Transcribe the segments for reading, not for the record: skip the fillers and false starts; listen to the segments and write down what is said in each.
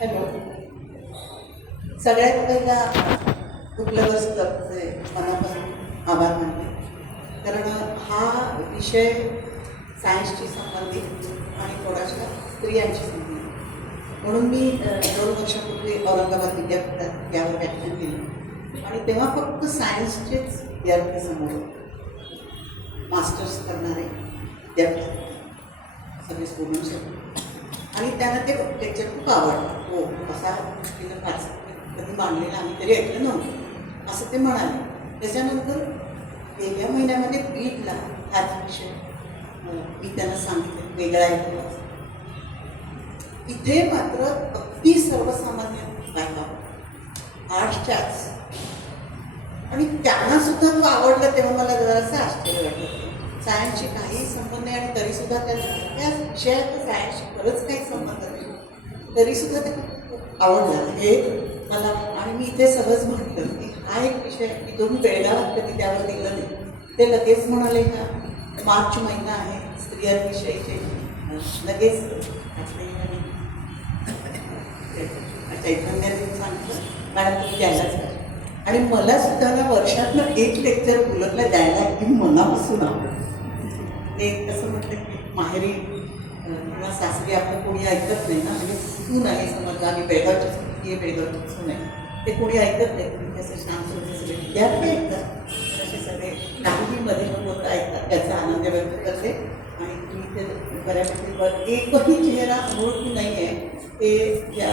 Hello. सगळ्यात पहिला उपलब्ध क्लबचे मनापासून आभार मानते, कारण हा विषय सायन्सशी संबंधित आणि थोडासा स्त्रियांशी संबंधित म्हणून मी 2 वर्षापूर्वी औरंगाबाद विद्यापीठात यावर व्याख्यान केलं आणि तेव्हा फक्त सायन्सचेच विद्यार्थी समोर मास्टर्स करणारे विद्यार्थी सगळे स्टुडंट्स होते आणि त्यांना ते लेक्चर खूप आवडलं. हो, असा तिनं फारसा कधी मांडलेला आम्ही तरी ऐकलं नव्हतं असं ते म्हणाले. त्याच्यानंतर गेल्या महिन्यामध्ये बीडला हाच विषय मी त्यांना सांगितलं वेगळा आहे. इथे मात्र अगदी सर्वसामान्य बायका आर्ट्सच्याच आणि त्यांना सुद्धा तो आवडला. तेव्हा मला जरासं आश्चर्य वाटलं. सायन्सशी काही संबंध नाही आणि तरीसुद्धा त्या विषयात सायन्सशी खरंच काही संबंध नाही, तरीसुद्धा ते खूप आवडला हे मला. आणि मी इथे सहज म्हटलं की हा एक विषय की तुम्ही बेळगावात कधी त्यावर दिलं नाही. ते लगेच म्हणाले का मार्च महिना आहे स्त्रियांविषयीचे, लगेच चैतन्याने सांगितलं मॅडम तुम्ही द्यायलाच पाहिजे. आणि मला सुद्धा ना वर्षातनं एक लेक्चर उलटला द्यायला की मनापासून आवडतं. ते कसं म्हटलं की माहेरी किंवा सासरी आपलं कोणी ऐकत नाही ना, म्हणजे सून आहे समजा आम्ही बेळगावची सून आहे, बेळगावची सून आहे, ते कोणी ऐकत नाही. तुम्ही असे शांत होते सगळे विद्यार्थी ऐकतात, असे सगळे काहीमध्ये होतं ऐकतात, त्याचा आनंद व्यक्त करते. आणि तुम्ही ते बऱ्यापैकी एकही चेहरा अनोळखी नाही आहे ते या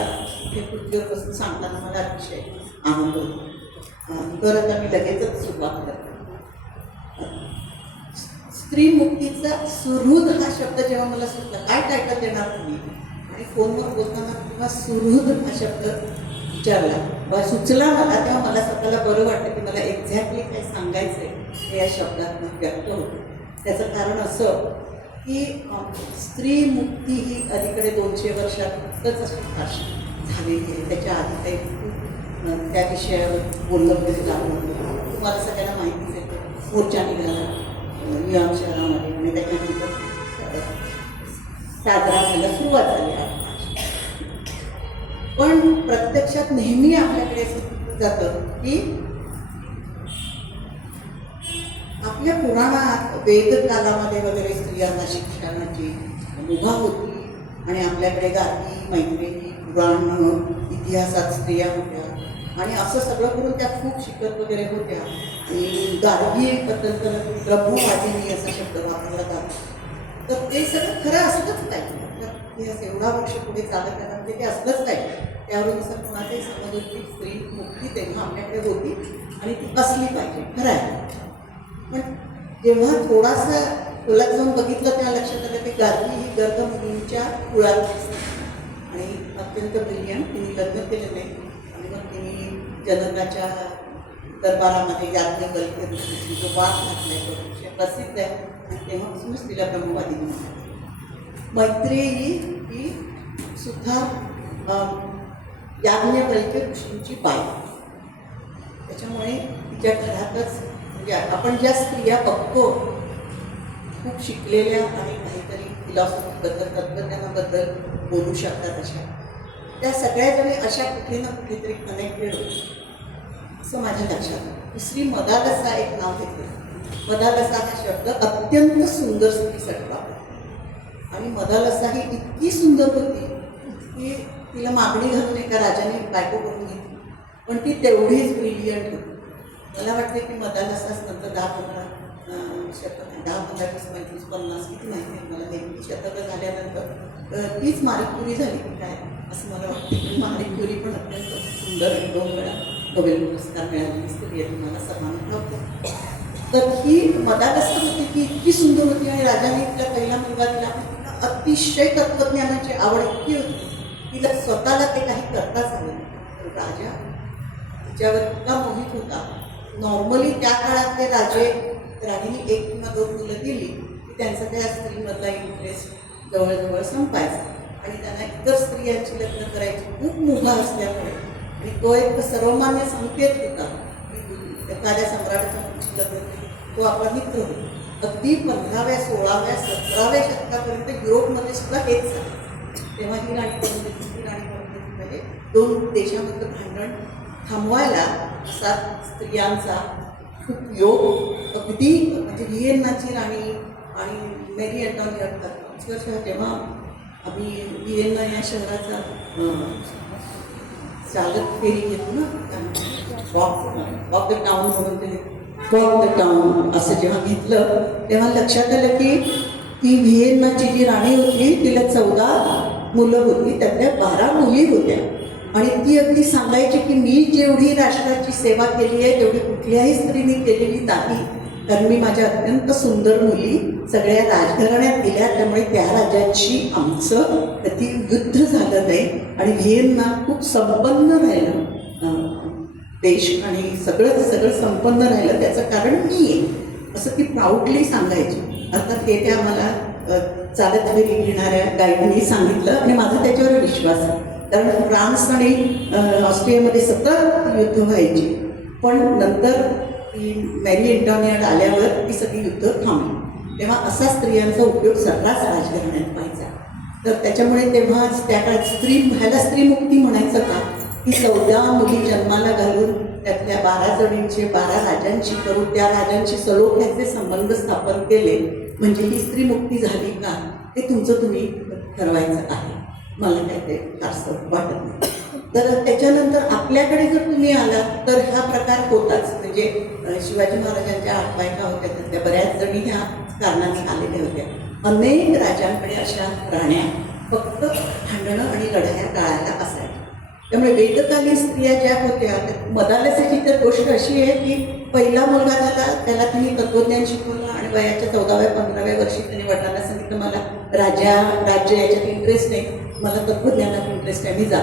हे खुर्चीवरपासून सांगताना मला अतिशय आनंद होतो. तर आता मी लगेचच सुरुवात करते. स्त्री मुक्तीचा सुहृद हा शब्द जेव्हा मला सुचला, काय टायटल देणार तुम्ही, आणि फोनवर बोलताना किंवा सुहृद हा शब्द विचारला सुचला मला, तेव्हा मला स्वतःला बरं वाटतं की मला एक्झॅक्टली काय सांगायचं आहे हे या शब्दात व्यक्त होतं. त्याचं कारण असं की स्त्री मुक्ती ही अलीकडे 200 वर्षातच अशी फारशी झालेली आहे. त्याच्या आधी काही खूप त्या विषयावर बोललं वगैरे लागलं होतं. तुम्हाला सगळ्यांना माहितीच आहे, मोर्चा निघाला न्यूयॉर्क शहरामध्ये आणि त्याच्यानंतर साजरा व्हायला सुरुवात झाली आहे. पण प्रत्यक्षात नेहमी आपल्याकडे जातं की आपल्या पुराणात वेदकालामध्ये वगैरे स्त्रियांना शिक्षणाची मुभा होती आणि आपल्याकडे गादी, मैत्रिणी, पुराण, इतिहासात स्त्रिया होत्या आणि असं सगळं करून त्या खूप शिकत वगैरे होत्या. आणि गार्गीबद्दल तर ब्रह्मवादिनी असा शब्द वापरला जातो. तर ते सगळं खरं असलंच पाहिजे. आपला इतिहास एवढा वर्ष पुढे चालत आहे म्हणजे ते असलंच पाहिजे. त्यावरून असं कोणाचाही समज होती की स्त्री मुक्ती तेव्हा आपल्याकडे होती आणि ती असली पाहिजे, खरं आहे. पण जेव्हा थोडासा खोलात जाऊन बघितलं तेव्हा लक्षात आलं की गार्गी ही गर्भ मुलींच्या कुळात असते आणि अत्यंत ब्रिलियंट. तिने लग्न केलेले आणि मग तिने जनकाच्या दरबारामध्ये याज्ञवल्क्य ऋषीची जो वाद घातलाय तो विषय प्रसिद्ध आहे आणि तेव्हापासूनच तिला ब्रह्मवादिनी म्हणतात. मैत्रेयी ही सुद्धा याज्ञवल्क्य ऋषींची बाई. त्याच्यामुळे तिच्या घरातच म्हणजे आपण ज्या स्त्रिया बघतो खूप शिकलेल्या आणि काहीतरी फिलॉसॉफीबद्दल तत्त्वज्ञानाबद्दल बोलू शकतात, अशा त्या सगळ्याजणी अशा कुठे ना कुठेतरी कनेक्टेड होते असं माझ्या लक्षात आलं. श्री मदालसा एक नाव घेतलं. मदालसा हा शब्द अत्यंत सुंदर स्त्रीसाठी वापरला आणि मदालसा ही इतकी सुंदर होती की तिला मागणी घालून एका राजाने बायको करून घेतली, पण ती तेवढीच ब्रिलियंट होती. मला वाटते की मदालसाच नंतर 10-15 शतक 10-15 20-25 50 किती माहिती आहे मला, नेमकी शतकं झाल्यानंतर तीच मारी क्युरी झाली की काय असं मला वाटतं. पण मारी क्युरी पण अत्यंत सुंदर आणि 2 वेळा नोबेल पुरस्कार मिळालेली स्त्री आहे, तुम्हाला सन्मान होतं. तर ही मदालसा होती की इतकी सुंदर होती आणि राजाने तिला पहिला मुलगा दिला. अतिशय तत्त्वज्ञानाची आवड इतकी होती तिला स्वतःला ते काही करताच आलं नाही. राजा तिच्यावर इतका मोहित होता. नॉर्मली त्या काळातले राजे राणीने 1 किंवा 2 मुलं दिली की त्यांचा त्या स्त्रीमधला इंटरेस्ट जवळजवळ संपायचा आणि त्यांना इतर स्त्रियांची लग्न करायची खूप मुभा असल्यामुळे आणि तो एक सर्वमान्य संकेत होता की एखाद्या सम्राटाच्या मुलीची लग्न तो आपला मित्र होता. अगदी 15व्या 16व्या 17व्या शतकापर्यंत युरोपमध्ये सुद्धा हेच झालं. तेव्हा ही राणी करून देते, ती राणी करून दोन देशामधलं भांडण थांबवायला असा स्त्रियांचा खूप योग अगदी म्हणजे व्हिएन्नाची राणी आणि मेरी अँटोनिएट तेव्हा आम्ही व्हिएन्ना या शहराचा चालत फेरी घेतो ना, वॉक द टाउन म्हणून ते वॉक द टाउन असं जेव्हा घेतलं तेव्हा लक्षात आलं की ती व्हिएन्नाची जी राणी होती तिला 14 मुलं होती, त्यातल्या 12 मुली होत्या. आणि ती अगदी सांगायची की मी जेवढी राष्ट्राची सेवा केली आहे तेवढी कुठल्याही स्त्रीने केलेली नाही, कारण मी माझ्या अत्यंत सुंदर मुली सगळ्या राजघराण्यात दिल्या, त्यामुळे त्या राजांशी आमचं कधी युद्ध झालं नाही आणि व्हिएन्ना खूप संपन्न राहिलं देश आणि सगळं संपन्न राहिलं, त्याचं कारण मी आहे असं ती प्राऊडली सांगायची. अर्थात हे त्या मला चालत फेरी घेणाऱ्या गाईडनी सांगितलं आणि माझा त्याच्यावर विश्वास आहे, कारण फ्रान्स आणि ऑस्ट्रियामध्ये सतत युद्ध व्हायची, पण नंतर ती मेरी अँटोनिएट आल्यावर ती सगळी युद्ध थांबली. तेव्हा असा स्त्रियांचा उपयोग सर्रास राजघराण्यात व्हायचा. तर त्याच्यामुळे तेव्हाच त्या काळात स्त्रीमुक्ती म्हणायचं का, की 14 मुली जन्माला घालून त्यातल्या 12 जणींचे 12 राजांची करून त्या राजांची सलोख्याचे संबंध स्थापन केले म्हणजे ही स्त्रीमुक्ती झाली का, ते तुमचं तुम्ही ठरवायचं आहे. मला काय ते फारसं वाटत नाही. तर त्याच्यानंतर आपल्याकडे जर तुम्ही आलात तर हा प्रकार होताच. म्हणजे शिवाजी महाराजांच्या 8 बायका होत्या, त्यातल्या बऱ्याच जणी ह्या कारणाने आलेल्या होत्या. अनेक राजांकडे अशा राण्या फक्त भांडणं आणि लढाया टाळायला असायच्या. त्यामुळे वेदकालीन स्त्रिया ज्या होत्या, मदालसाची तर गोष्ट अशी आहे की पहिला मुलगा झाला त्याला तिने तत्वज्ञान शिकवलं आणि वयाच्या 14व्या-15व्या वर्षी त्याने वडिलांना सांगितलं मला राज्य याच्यात इंटरेस्ट नाही, मला तत्वज्ञानात इंटरेस्ट आहे, मी जा.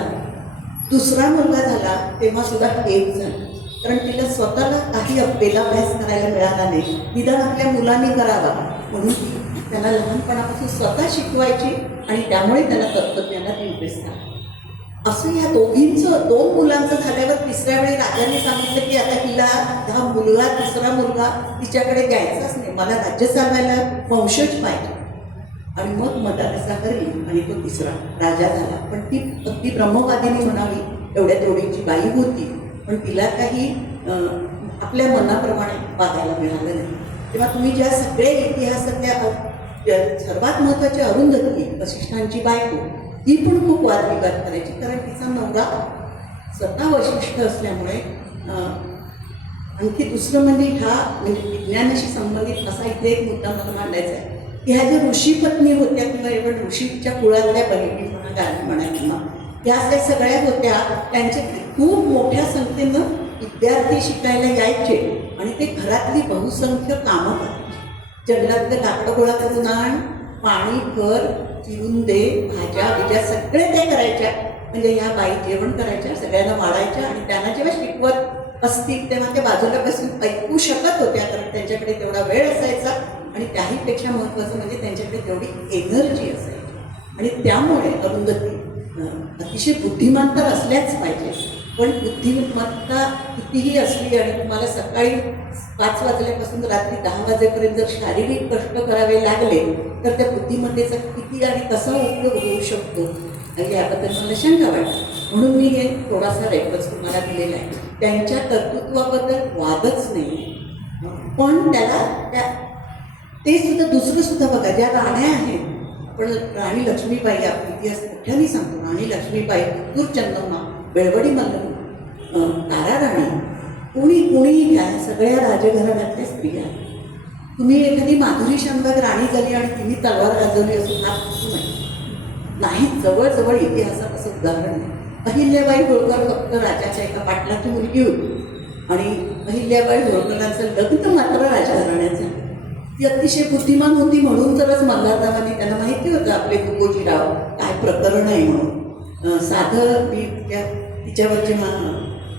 दुसरा मुलगा झाला तेव्हा सुद्धा हेच झालं, कारण तिला स्वतःला काही वेदाभ्यास करायला मिळाला नाही, निदान आपल्या मुलांनी करावा म्हणून त्याला लहानपणापासून स्वतः शिकवायची आणि त्यामुळे त्याला तत्वज्ञानात इंटरेस्ट झाला. असं ह्या दोघींचं 2 मुलांचं झाल्यावर तिसऱ्या वेळी राजाने सांगितलं की आता हिला हा मुलगा तिसरा मुलगा तिच्याकडे द्यायचाच नाही, मला राज्य चालवायला वंशज पाहिजे. आणि मग मदालसा हरली आणि तो तिसरा राजा झाला. पण ती अगदी ब्रह्मवादिनी म्हणावी एवढ्या तेवढीची बाई होती, पण तिला काही आपल्या मनाप्रमाणे वागायला मिळालं नाही. तेव्हा तुम्ही ज्या सगळ्या इतिहासातल्या सर्वात महत्त्वाची अरुंधती वसिष्ठांची बायको, ती पण खूप वादविवाद करायची, कारण तिचा नवरा स्वतः वशिष्ठ असल्यामुळे. आणखी दुसरं म्हणजे म्हणजे विज्ञानाशी संबंधित असा इथे एक मुद्दा मला मांडायचा आहे की ह्या ज्या ऋषीपत्नी होत्या किंवा एवढं ऋषीच्या कुळातल्या बहिणी म्हणा गावी म्हणा किंवा ह्या त्या सगळ्या होत्या, त्यांचे खूप मोठ्या संख्येनं विद्यार्थी शिकायला यायचे आणि ते घरातली बहुसंख्य कामं करायचे. जंगलातलं लाकडं गोळा करून आण, पाणी भर, चिरून दे, भाज्या बिज्या सगळे ते करायच्या. म्हणजे ह्या बाई जेवण करायच्या, सगळ्यांना वाढायच्या आणि त्यांना जेव्हा शिकवत असतील तेव्हा त्या बाजूला बसून ऐकू शकत होत्या, कारण त्यांच्याकडे तेवढा वेळ असायचा आणि त्याहीपेक्षा महत्त्वाचं म्हणजे त्यांच्याकडे तेवढी एनर्जी असायची. आणि त्यामुळे अरुंधती अतिशय बुद्धिमान तर असल्याच पाहिजे, पण बुद्धिमत्ता कितीही असली आणि तुम्हाला सकाळी 5 वाजल्यापासून रात्री 10 वाजेपर्यंत जर शारीरिक कष्ट करावे लागले तर त्या बुद्धिमत्तेचा किती आणि कसा उपयोग होऊ शकतो याबद्दल मला शंका वाटते. म्हणून मी हे थोडासा रेफरन्स तुम्हाला दिलेला आहे. त्यांच्या कर्तृत्वाबद्दल वादच नाही, पण त्याला ते सुद्धा दुसरं सुद्धा बघा, ज्या राण्या आहेत, पण राणी लक्ष्मीबाई आपली इतिहास मोठ्याने सांगतो. राणी लक्ष्मीबाई, तुर चंदम्मा, बेळवडी मल्लम, तारा राणी, कुणीही घ्या, सगळ्या राजघराण्यातल्या स्त्रिया. तुम्ही एखादी माधुरी शानभाग राणी झाली आणि तिने तलवार गाजवली असं नाही. जवळजवळ इतिहासात असं उदाहरण नाही. अहिल्याबाई होळकर फक्त राजाच्या एका पाटलाची मुलगी होती आणि अहिल्याबाई होळकरांचं लग्न मात्र राजघराण्यात झालं. ती अतिशय बुद्धिमान होती, म्हणून तरच मल्हाररावांनी त्यांना माहिती होतं आपले तुकोजीराव काय प्रकरण आहे म्हणून. साधं मी तिच्यावर जेव्हा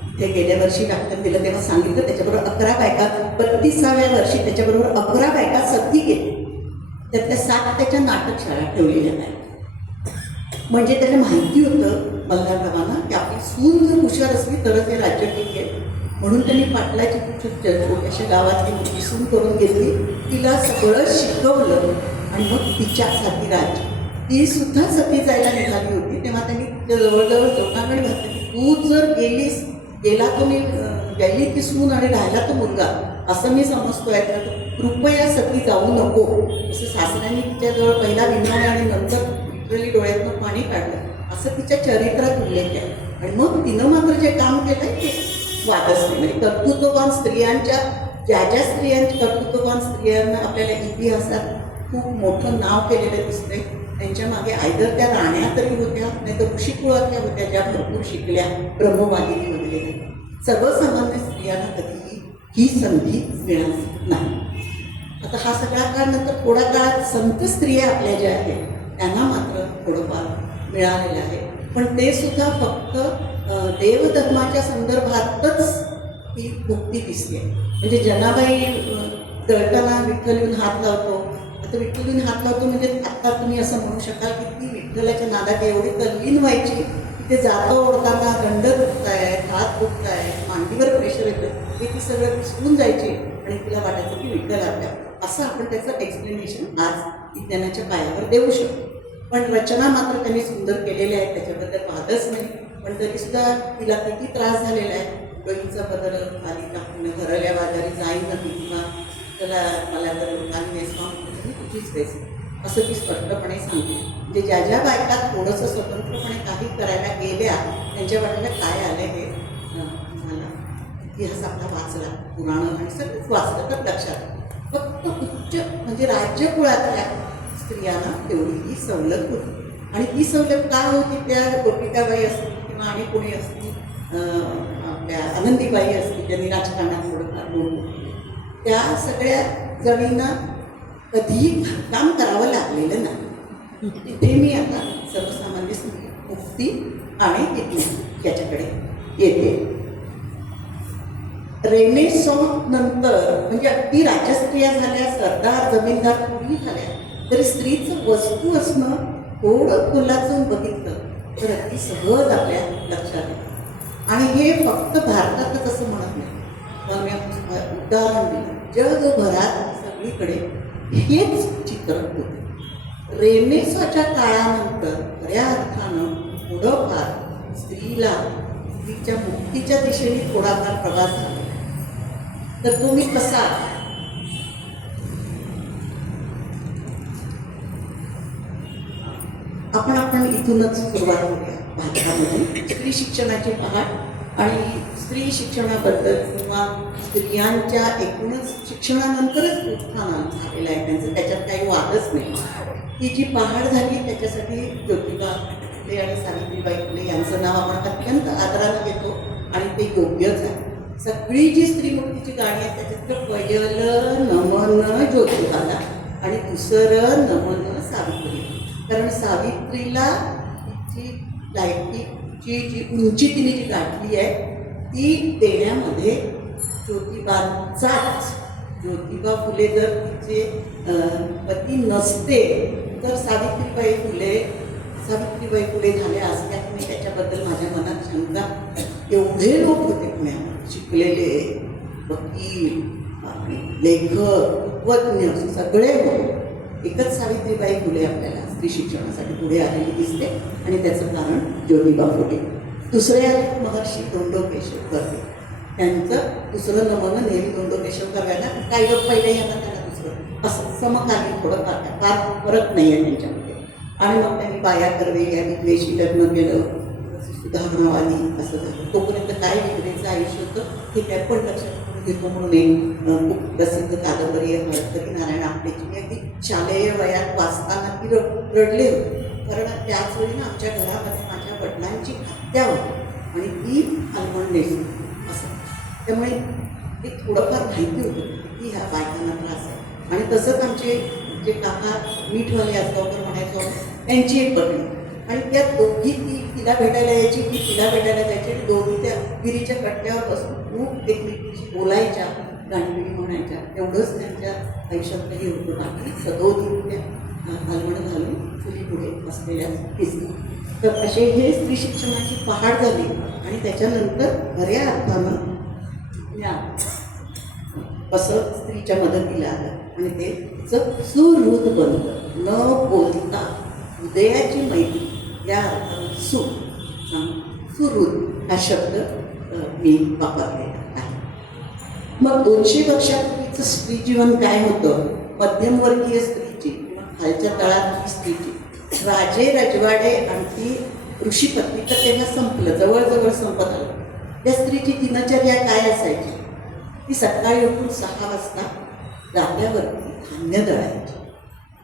इथे गेल्या वर्षी दाखल दिलं तेव्हा सांगितलं त्याच्याबरोबर 11 बायका, 32व्या वर्षी त्याच्याबरोबर 11 बायका सती गेली, त्यातल्या 7 त्याच्या नाटकशाळा ठेवलेल्या नाही. म्हणजे त्याला माहिती होतं मल्हाररावांना की आपली सून जर हुशार असली तरच हे राज्य ठीक आहे, म्हणून त्यांनी पाटलाची छोट्याशा गावातली मुलगी सून करून घेतली, तिला सगळं शिकवलं आणि मग तिच्यासाठी राज्य. ती सुद्धा सती जायला निघाली होती तेव्हा त्यांनी तिच्या जवळजवळ दोघांकडे घातलं की तू जर गेला तो मी गेली ती सून आणि राहिला तो मुलगा असं मी समजतोय, तर कृपया सती जाऊ नको असं सासऱ्यांनी तिच्याजवळ पहिला विनवलं आणि नंतर लिटरली डोळ्यातनं पाणी काढलं असं तिच्या चरित्रात उल्लेख आहे. आणि मग तिनं मात्र जे काम केलंय ते वादच नाही. म्हणजे कर्तृत्ववान स्त्रियांच्या ज्या स्त्रियांची कर्तृत्ववान स्त्रियांना आपल्याला इतिहासात खूप मोठं नाव केलेलं दिसतंय, त्यांच्या मागे आयदर त्या राण्या तरी होत्या, नाही तर ऋषिकुळातल्या होत्या ज्या भरपूर शिकल्या, ब्रह्मवादिनी वगैरे. सर्वसामान्य स्त्रियांना कधीही ही संधी मिळाली नाही. आता हा सगळा काळ नंतर थोड्या काळात संत स्त्रिया आपल्या ज्या आहेत त्यांना मात्र थोडंफार मिळालेलं आहे, पण ते सुद्धा फक्त देवधर्माच्या संदर्भातच ही मुक्ती दिसते. म्हणजे जनाबाई दळताना विठ्ठल येऊन हात लावतो, आता विठ्ठल येऊन हात लावतो म्हणजे आत्ता तुम्ही असं म्हणू शकाल की ती विठ्ठलाच्या नादात एवढी तल्लीन व्हायची की ते जातं ओढताना दंड दुखतायत, हात दुखतायत, मांडीवर प्रेशर येतं, हे ती सगळं विसरून जायची आणि तिला वाटायचं की विठ्ठल आपल्या. असं आपण त्याचं एक्सप्लेनेशन आज विज्ञानाच्या पायावर देऊ शकतो. पण रचना मात्र त्यांनी सुंदर केलेल्या आहेत, त्याच्याबद्दल वादच नाही. पण तरीसुद्धा तिला किती त्रास झालेला आहे. डोईचा बदल आली टाकून घरल्या बाजारी जाई नव्हती किंवा त्याला मला जर लोकांनी नेसवा मी तुझीच पैसे असं ती स्पष्टपणे सांगते. म्हणजे ज्या ज्या बायका थोडंसं स्वतंत्रपणे काही करायला गेल्या त्यांच्या वाट्याला काय आलं हे मला इतिहास आपला वाचला, पुराणं आणि सगळंच वाचलं तर लक्षात. फक्त उच्च म्हणजे राज्यकुळातल्या स्त्रियांना तेवढी ही सवलत होती. आणि ती सवलत का होती? त्या गोपिकाबाई असतील किंवा आणि कोणी असतील, आपल्या आनंदीबाई असतील ज्यांनी राजकारणात थोडंफार बोललं, त्या सगळ्या जणींना कधीही काम करावं लागलेलं नाही. तिथे मी आता सर्वसामान्य स्त्री मुक्ती आणि विज्ञान याच्याकडे येते. रेनेसॉन्स नंतर म्हणजे अगदी राजस्त्रिया झाल्या, सरदार जमीनदार कुणी झाल्या, तरी स्त्रीचं वस्तू असणं थोडं खोलात जाऊन बघितलं तर अगदी सहज आपल्या लक्षात येतं. आणि हे फक्त भारतातच असं म्हणत नाही, तर मी उदाहरण दिलं, जगभरात सगळीकडे हेच चित्र होते. रेनेसॉच्या काळानंतर खऱ्या अर्थानं थोडंफार स्त्रीच्या मुक्तीच्या दिशेने थोडाफार प्रवास झाला. तर तुम्ही कसा आपण इथूनच सुरुवात करूया. भारतामध्ये स्त्री शिक्षणाची पहाट आणि स्त्री शिक्षणाबद्दल किंवा स्त्रियांच्या एकूणच शिक्षणानंतरच उत्थान झालेलं आहे त्यांचं, त्याच्यात काही वादच नाही. ही जी पहाट झाली त्याच्यासाठी ज्योतिबा फुले आणि सावित्रीबाई फुले यांचं नाव आपण अत्यंत आदरानं घेतो आणि ते योग्यच आहे. सगळी जी स्त्रीमुक्तीची गाणी आहेत त्याच्यातलं पहिलं नमन ज्योतिबाला आणि दुसरं नमन सावित्री. कारण सावित्रीला तिची लायकीची जी उंची तिने जी गाठली आहे ती देण्यामध्ये ज्योतिबांचाच. ज्योतिबा फुले जर तिचे पती नसते तर सावित्रीबाई फुले झाल्या असत्या की त्याच्याबद्दल माझ्या मनात शंका. एवढे लोक होते पुण्यात, शिकलेले वकील, लेखक, तत्वज्ञ सगळे होते. एकच सावित्रीबाई फुले आपल्याला स्त्री शिक्षणासाठी पुढे आलेली दिसते आणि त्याचं कारण ज्योतिबा फुले. दुसरे आले महर्षी धोंडो केशव कर्वे, त्यांचं दुसरं नमन नेहमी धोंडो केशव कर्व्याला, काही लोक पहिले यांना त्यांना दुसरं, असं समकालीन थोडं फार फरक नाही आहे त्यांच्यामध्ये. आणि मग त्यांनी बाया कर्वे या विधवेशी लग्न केलं, सुधारणावादी असं झालं. तोपर्यंत काय विधवेचं आयुष्य होतं हे काय पण लक्षात घेतो म्हणून एक खूप प्रसिद्ध कादंबरी आहे हळदकरी नारायण आपटेची. मी अगदी शालेय वयात वाचताना ती रडले होते, कारण त्याच वेळी ना आमच्या घरामध्ये माझ्या वडिलांची हत्या होती आणि ती अल्मंडेस असं. त्यामुळे ते थोडंफार माहिती होतं की ह्या बायकांना त्रास आहे. आणि तसंच आमचे जे काका मीठवाले असल्यावर म्हणायचो त्यांची एक बहीण, आणि त्या दोघी तिला भेटायला यायची, ती तिला भेटायला जायची आणि दोघी त्या विहिरीच्या कट्ट्यावर बसून खूप एकमेकीशी बोलायच्या, गाणीबिणी म्हणायच्या. एवढंच त्यांच्या आयुष्यातही होतं. बाकी सदोदी त्या घालवण घालून चुली पुढे असलेल्या दिसतात. तर असे हे स्त्री शिक्षणाची पहाट झाली आणि त्याच्यानंतर खऱ्या अर्थानं कसं स्त्रीच्या मदतीला आलं आणि ते तिचं सुहृद बनलं. न बोलता हृदयाची मैत्री या अर्थानं सुख सुहृद हा शब्द मी वापरलेला आहे. मग 200 वर्षापूर्वीचं स्त्री जीवन काय होतं? मध्यमवर्गीय स्त्रीची किंवा खालच्या तळातली स्त्रीची राजे रजवाडे आणि ऋषीपत्नी तर तेव्हा संपलं, जवळजवळ संपत आलं. त्या स्त्रीची दिनचर्या काय असायची? ती सकाळी उठून 6 वाजता जात्यावरती धान्य दळायची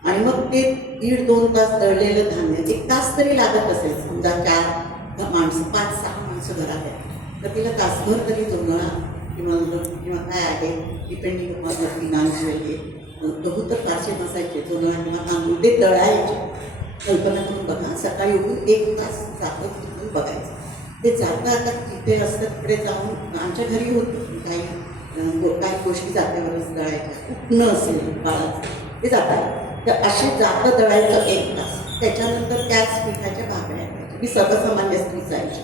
आणि मग ते 1.5-2 तास दळलेलं धान्य 1 तास तरी लागत असेल. समजा 4 माणसं 5-6 माणसं घरात आहेत तर तिला तासभर तरी जोंधळा किंवा काय आहे डिपेंडिंग अपॉन फिनान्स वगैरे गहू तर फारसे नसायचे, जोंधळा किंवा तांदूळ ते दळायचे. कल्पना करून बघा, सकाळी उठून 1 तास जातं तिथून बघायचं. ते जाता आता जिथे असतं तिकडे जाऊन आमच्या घरी होतं काही गोष्टी जात्यावरच दळायच्या, उठणं असेल बाळाचं ते जातात तर असे जातं दळायचं 1 तास. त्याच्यानंतर त्याच पिठाच्या भाकऱ्या करायच्या. मी सर्वसामान्य स्त्री जायची,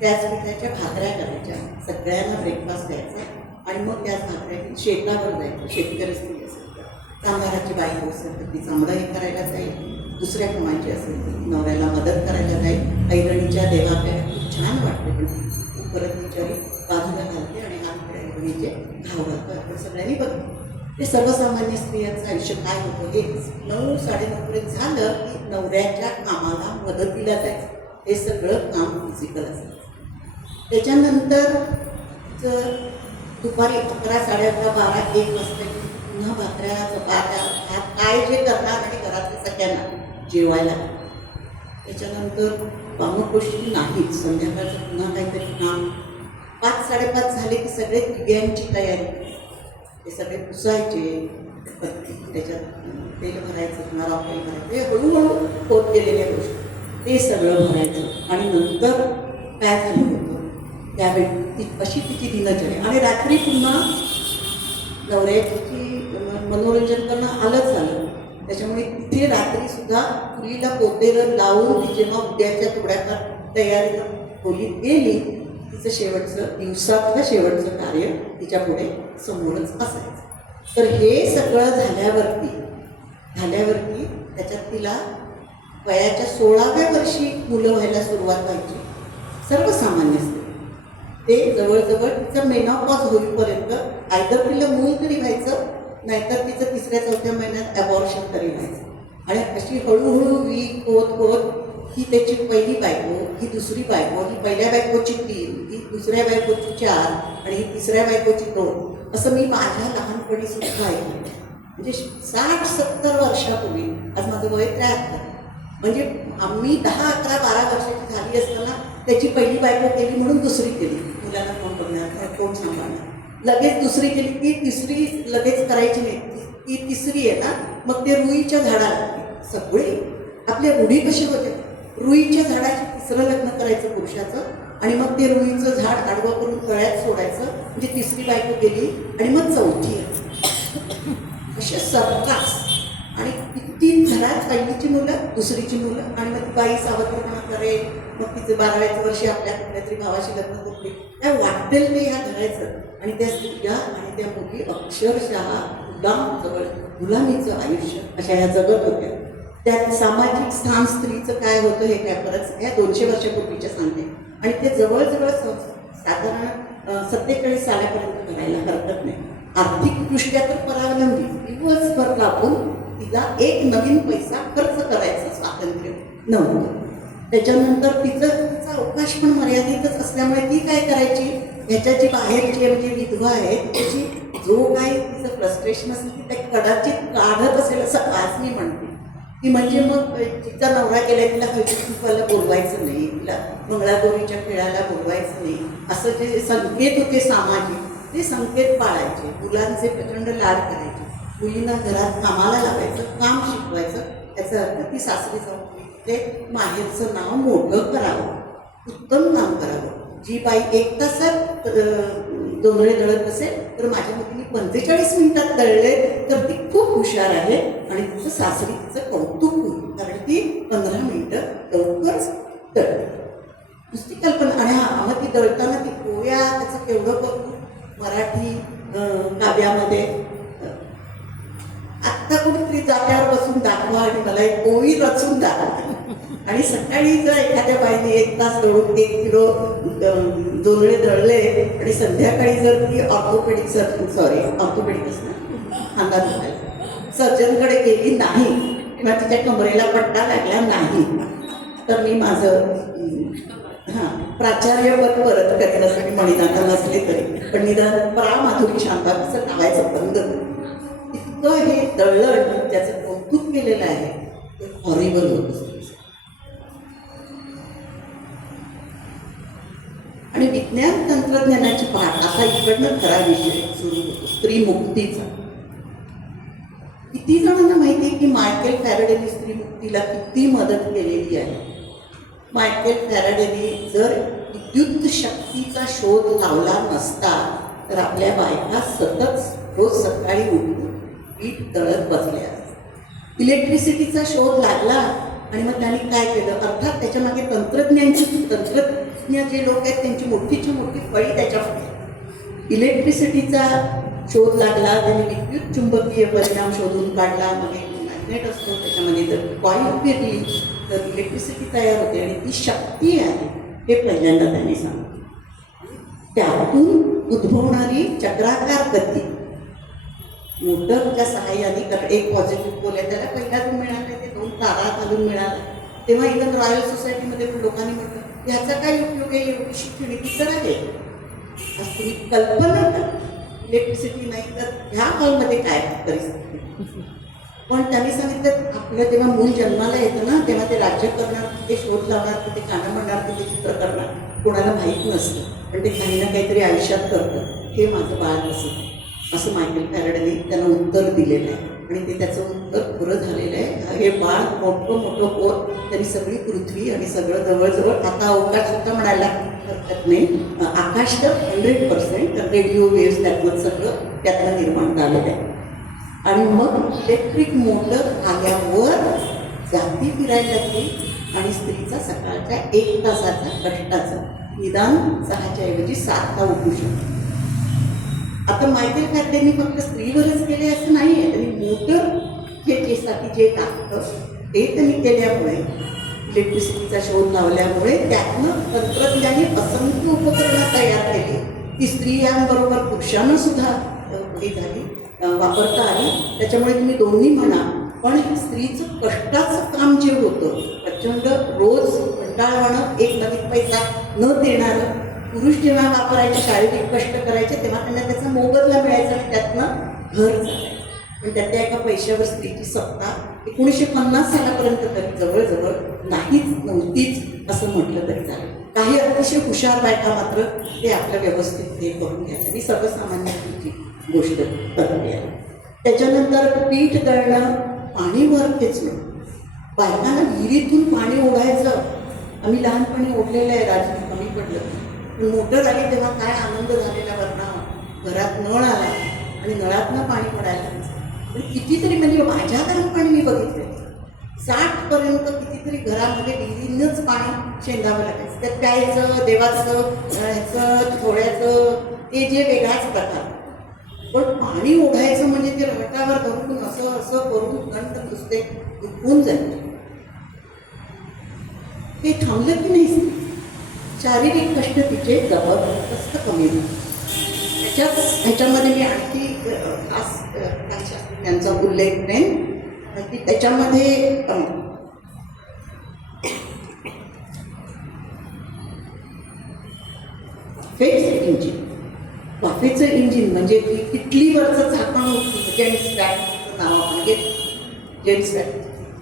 त्याच पिठाच्या भाकऱ्या करायच्या, सगळ्यांना ब्रेकफास्ट द्यायचा आणि मग त्याच भाकऱ्या शेतावर जायचं. शेतकरी स्त्री असेल तर कामगाराची बायको असेल तर ती चांबडं हे करायला जाईल, दुसऱ्या कामाची असेल तर नवऱ्याला मदत करायला जाईल. ऐरणीच्या देवाकडे खूप छान वाटते पण ती परत बिचारी बाजूला घालते आणि हात ऐरणीचे घाव घालतो. आपण सगळ्यांनी बघतो ते सर्वसामान्य स्त्रियांचं आयुष्य काय होतं. हे 9-9:30 झालं की नवऱ्याच्या कामाला मदतीला जायचं. हे सगळं काम फिजिकल असायचं. त्याच्यानंतर जर दुपारी 11-11:30 12-1 वाजता पुन्हा भाकऱ्या चपात्या भात काय जे करणार आणि घरातल्या सगळ्यांना जेवायला. त्याच्यानंतर कामगोष्टी नाहीच. संध्याकाळचं पुन्हा काहीतरी काम. 5-5:30 झाले की सगळे दिव्यांची तयारी, ते सगळे पुसायचे, त्याच्यात तेल भरायचं किंवा रॉकेल भरायचं, हे हळूहळू होत गेलेल्या गोष्टी ते सगळं भरायचं. आणि नंतर काय झालं होतं त्यावेळी अशी तिची दिनचर्या. आणि रात्री पुन्हा नवऱ्याची मनोरंजन करणं आलंच आलं. त्याच्यामुळे तिथे रात्रीसुद्धा चुलीला पोतेलं लावून ती जेव्हा उद्याच्या थोड्याफार तयारी खोलीत गेली तिचं दिवसातलं शेवटचं कार्य तिच्या पुढे समोरच असायचं. तर हे सगळं झाल्यावरती त्याच्यात तिला वयाच्या 16व्या वर्षी मुलं व्हायला सुरुवात व्हायची. सर्वसामान्य स्त्री ते जवळजवळ तिचं मेनॉपॉज होईपर्यंत आयदर तिला मूल तरी व्हायचं नाहीतर तिचं 3-4 महिन्यात ॲबॉर्शन तरी व्हायचं. आणि अशी हळूहळू वीक होत ही त्याची पहिली बायको, ही दुसरी बायको, ही पहिल्या बायकोची 3, ही दुसऱ्या बायकोची 4 आणि ही तिसऱ्या बायकोची 2 असं मी माझ्या लहानपणी सुद्धा ऐकलं. म्हणजे 60-70 वर्षापूर्वी, आज माझं वय 73, म्हणजे आम्ही 10-11-12 वर्षाची झाली असताना त्याची पहिली बायको केली म्हणून दुसरी केली. मुलांना कोण बघणार, कोण सांभाळणार, लगेच दुसरी केली, ती तिसरी लगेच करायची नाही, ती तिसरी आहे ना. मग ते रुईच्या झाडाला सगळे आपल्या रूढी कशी होते, रुईच्या झाडाची 3रं लग्न करायचं पुरुषाचं आणि मग ते रुईचं झाड आडवं करून तळ्यात सोडायचं, म्हणजे तिसरी बायको गेली आणि मग 4थी अशा सर्रास. आणि किती घरात पहिलीची मुलं, दुसरीची मुलं आणि मग ती बाई सावत्रपणा करेल, मग तिचे 12व्या वर्षी आपल्या कुठल्या तरी भावाशी लग्न करते, काय वाटेल ते ह्या घरायचं. आणि त्या स्त्रिया आणि त्या मुली अक्षरशः गुलामीचं आयुष्य अशा ह्या जगत होत्या. त्यात सामाजिक स्थान स्त्रीचं काय होतं हे काय परत ह्या 200 वर्षापूर्वीच्या सांगते. आणि ते जवळजवळ साधारण 47 सालापर्यंत करायला हरकत नाही. आर्थिकदृष्ट्या तर परावलंबी, दिवसभर राबून तिला एक नवीन पैसा खर्च करायचं स्वातंत्र्य नव्हतं. त्याच्यानंतर तिचा अवकाश पण मर्यादितच असल्यामुळे ती काय करायची, ह्याच्या जी बाहेरची म्हणजे विधवा आहे त्याची जो काय तिचं फ्रस्ट्रेशन असेल ती त्या कदाचित काढत असेल असं आज मी म्हणते की म्हणजे मग तिचा नवरा केला तिला हळदीकुंकवाला बोलवायचं नाही, तिला मंगळागौरीच्या खेळाला बोलवायचं नाही, असं जे संकेत होते सामाजिक ते संकेत पाळायचे. मुलांचे प्रचंड लाड करायचे, मुलींना घरात कामाला लावायचं, काम शिकवायचं. त्याचा अर्थ ती सासरी जाऊन ते माहेरचं नाव मोठं करावं, उत्तम काम करावं. जी बाई 1 तासात जोंधळे दळत असेल तर माझ्या मुलीने 45 मिनिटात दळले तर ती खूप हुशार आहे आणि तिचं सासरी तिचं कौतुक होईल कारण ती 15 मिनिटं लवकरच दळते. नुसती कल्पना. आणि मग ती दळताना ती पोया त्याचं केवढं कौतुक मराठी काव्यामध्ये. आत्ता कुठेतरी जात्यावर बसून दाखवा आणि मला एक पोळी रचून दाखवा. आणि सकाळी जर एखाद्या बाईने 1 तास दळून 1 किलो जोंधळे दळले आणि संध्याकाळी जर ती ऑर्थोपेडिक सर्जनकडे गेली नाही किंवा तिच्या कमरेला पट्टा लागला नाही तर मी माझं प्राचार्यपद परत करेन असं मी मणिनाथा नसले तरी, पण निदान माधुरी शांतार असं लावायचं बंद इतकं हे दळण त्याचं कौतुक केलेलं आहे ते हॉरिबल होतं. आणि विज्ञान तंत्रज्ञानाची पाठ आता इकडनं खरा विषय सुरू होतो स्त्री मुक्तीचा. किती जणांना माहिती आहे की मायकेल फॅराडेने स्त्री मुक्तीला किती मदत केलेली आहे. मायकेल फॅराडेने जर विद्युत शक्तीचा शोध लावला नसता तर आपल्या बायका सतत रोज सकाळी उठून पीठ दळत बसल्या. इलेक्ट्रिसिटीचा शोध लागला आणि मग त्यांनी काय केलं, अर्थात त्याच्यामागे तंत्रज्ञ जे लोक आहेत त्यांची मोठीची मोठी फळी त्याच्यामध्ये. इलेक्ट्रिसिटीचा शोध लागला, त्यांनी विद्युत चुंबकीय परिणाम शोधून काढला. मग एक मॅग्नेट असतो त्याच्यामध्ये जर कॉईल फिरली तर इलेक्ट्रिसिटी तयार होते आणि ती शक्ती आहे हे पहिल्यांदा त्यांनी सांगितलं. त्यातून उद्भवणारी चक्राकार गती मोटरच्या सहाय्याने, कारण एक पॉझिटिव्ह पोल आहे त्याला पहिल्यातून मिळालं ते 2 तारा घालून मिळालं. तेव्हा इव्हन रॉयल सोसायटीमध्ये पण लोकांनी म्हटलं ह्याचा काय उपयोग आहे, एवढीशी खिडकी तर आहे. आज तुम्ही कल्पना करा इलेक्ट्रिसिटी नाही तर ह्या हॉलमध्ये काय परिस्थिती. पण त्यांनी सांगितलं आपलं जेव्हा मूल जन्माला येतं ना तेव्हा ते राज्य करणार, ते शोध लावणार, ते गाणं म्हणणार, ते चित्र करणार, कोणाला माहीत नसतं, पण ते काही ना काहीतरी आयुष्यात करतं. हे माझं बाळ असं मायकेल फॅराडेने त्यांना उत्तर दिलेलं आहे आणि ते त्याचं उत्तर खरं झालेलं आहे. हे बाळ मोठं होत त्यांनी सगळी पृथ्वी आणि सगळं जवळजवळ आता अवकाश सुद्धा म्हणायला हरकत नाही, आकाश तर 100% रेडिओ वेव्स त्यातनं सगळं त्यातनं निर्माण झालेलं आहे. आणि मग इलेक्ट्रिक मोटर आल्यावर जाती फिरायला लागली आणि स्त्रीचा सकाळच्या 1 तासाचा कष्टाचा निदान 6च्या ऐवजी 7ला उठू शकतो. आता मायकेल फॅराडेने फक्त स्त्रीवरच केले असं नाही आहे, त्यांनी मोटर हे साठी जे टाकतं ते त्यांनी केल्यामुळे, इलेक्ट्रिसिटीचा शोध लावल्यामुळे त्यातनं तंत्रज्ञानी असंख्य उपकरणं तयार केली की स्त्रियांबरोबर पुरुषांना सुद्धा हे झाली वापरता आली. त्याच्यामुळे तुम्ही दोन्ही म्हणा, पण स्त्रीचं कष्टाचं काम जे होतं प्रचंड रोज कंटाळवाणं, एक नवीन पैसा न देणारं, पुरुष जेव्हा वापरायचे शारीरिक कष्ट करायचे तेव्हा त्यांना त्याचा मोबदला मिळायचा आणि त्यातनं घर चालायचं. पण त्यातल्या एका पैशावर स्त्रीची सत्ता 1950 सालापर्यंत तरी जवळजवळ नव्हतीच असं म्हटलं तरी चालेल. काही अतिशय हुशार बायका मात्र ते आपलं व्यवस्थित हे करून घ्यायचं आणि सर्वसामान्य गोष्ट करते. त्याच्यानंतर पीठ दळणं, पाणीवर खेचणं, बायकांना विहिरीतून पाणी ओढायचं. आम्ही लहानपणी ओढलेलं आहे, राजू कमी पडलं. पण मोटर आली तेव्हा काय आनंद झालेला वरना, घरात नळ आला आणि नळातनं पाणी पडायला. पण कितीतरी म्हणजे माझ्या लहानपणी मी बघितले 60पर्यंत कितीतरी घरामध्ये विहिरीनंच पाणी शेंदावं लागायचं. त्यात प्यायचं, देवाचं, ह्याचं, थोड्याचं, ते जे वेगळाच प्रकार. पण पाणी ओढायचं म्हणजे ते रटावर धरून असं करून घंट नुसते दुखून जायचं. ते थांबलं की नाही, शारीरिक कष्ट तिचे जबरदस्त कमी होते. ह्याच्यामध्ये मी आणखी खास त्यांचा उल्लेख करेन की त्याच्यामध्ये वाफेचं इंजिन म्हणजे ती किटलीवरचं झाकण होतं, जेम्स वॅटचं नाव म्हणजे जेम्स वॅट.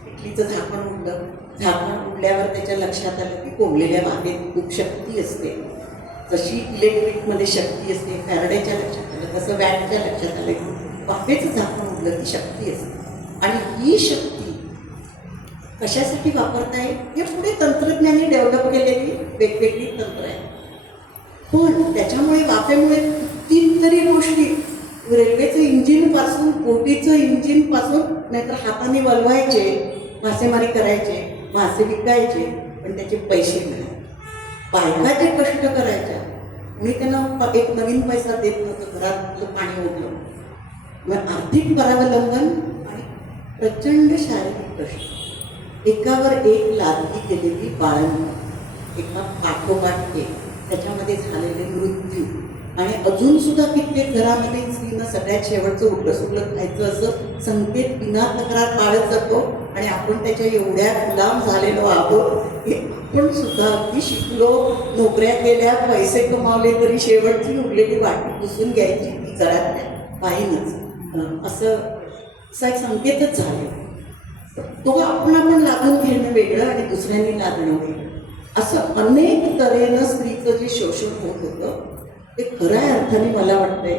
किटलीचं झाकण उडलं, झाकण उडल्यावर त्याच्या लक्षात आलं की कोंबलेल्या वाफेत खूप शक्ती असते. जशी इलेक्ट्रिकमध्ये शक्ती असते, फॅराडेच्या लक्षात आलं, तसं वॅटच्या लक्षात आलं की वाफेचं झाकण उडलं ती शक्ती असते. आणि ही शक्ती कशासाठी वापरता येईल हे पुढे तंत्रज्ञानी डेव्हलप केलेली वेगवेगळी तंत्र आहे. पण त्याच्यामुळे वाफेमुळे कितीतरी गोष्टी, रेल्वेचं इंजिनपासून, बोटीचं इंजिनपासून, नाहीतर हाताने वळवायचे, मासेमारी करायचे, मासे विकायचे, पण त्याचे पैसे मिळाले. बायका जे कष्ट करायच्या आणि त्यांना एक नवीन पैसा देत नव्हतं, घरातलं पाणी ओढलं. मग आर्थिक परावलंबन आणि प्रचंड शारीरिक कष्ट एकावर एक लादली गेलेली बाळंत, एका पाठोपाठ एक, त्याच्यामध्ये झालेले मृत्यू, आणि अजून सुद्धा कित्येक घरामध्ये स्त्रीनं सगळ्यात शेवटचं उरलं सुरलं खायचं असं संकेत बिना तक्रार पाळत जातो, आणि आपण त्याच्या एवढ्या गुलाम झालेलो आहोत की आपण सुद्धा अगदी शिकलो, नोकऱ्या केल्या, पैसे कमावले, तरी शेवटची उरलेली वाटी पुसून घ्यायची ती घरातल्या बाईनच, असा एक संकेतच झाले. तो आपण लादून घेणं वेगळं आणि दुसऱ्यांनी लादणं वेगळं, असं अनेक तऱ्हेनं स्त्रीचं जे शोषण होत होतं ते खऱ्या अर्थाने मला वाटतंय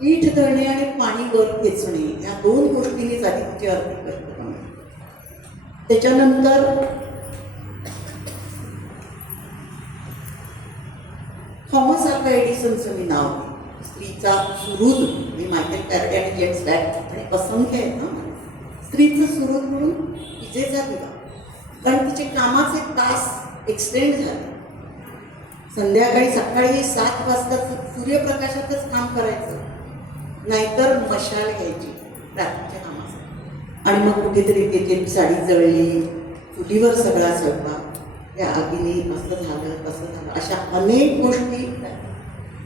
पीठ दळणे आणि पाणी वर खेचणे या दोन गोष्टींनीच आधी तिची आर्थिक कल्पना. त्याच्यानंतर थॉमस अल्वा एडिसनचं मी नाव, स्त्रीचा सुहृद, मी मायकेल फॅराडे आणि जेम्स वॅट आणि असंख्य आहेत ना, स्त्रीचं सुहृद म्हणून विजेचा दिवा, कारण तिचे कामाचे तास एक्सटेंड झाले. संध्याकाळी सकाळी 7 वाजता सूर्यप्रकाशातच काम करायचं, नाहीतर मशाल घ्यायची रात्रीच्या कामासाठी, आणि मग कुठेतरी त्याची साडी जळली, चुलीवर सगळा स्वयंपाक, त्या आगीने असं झालं तसं झालं, अशा अनेक गोष्टी.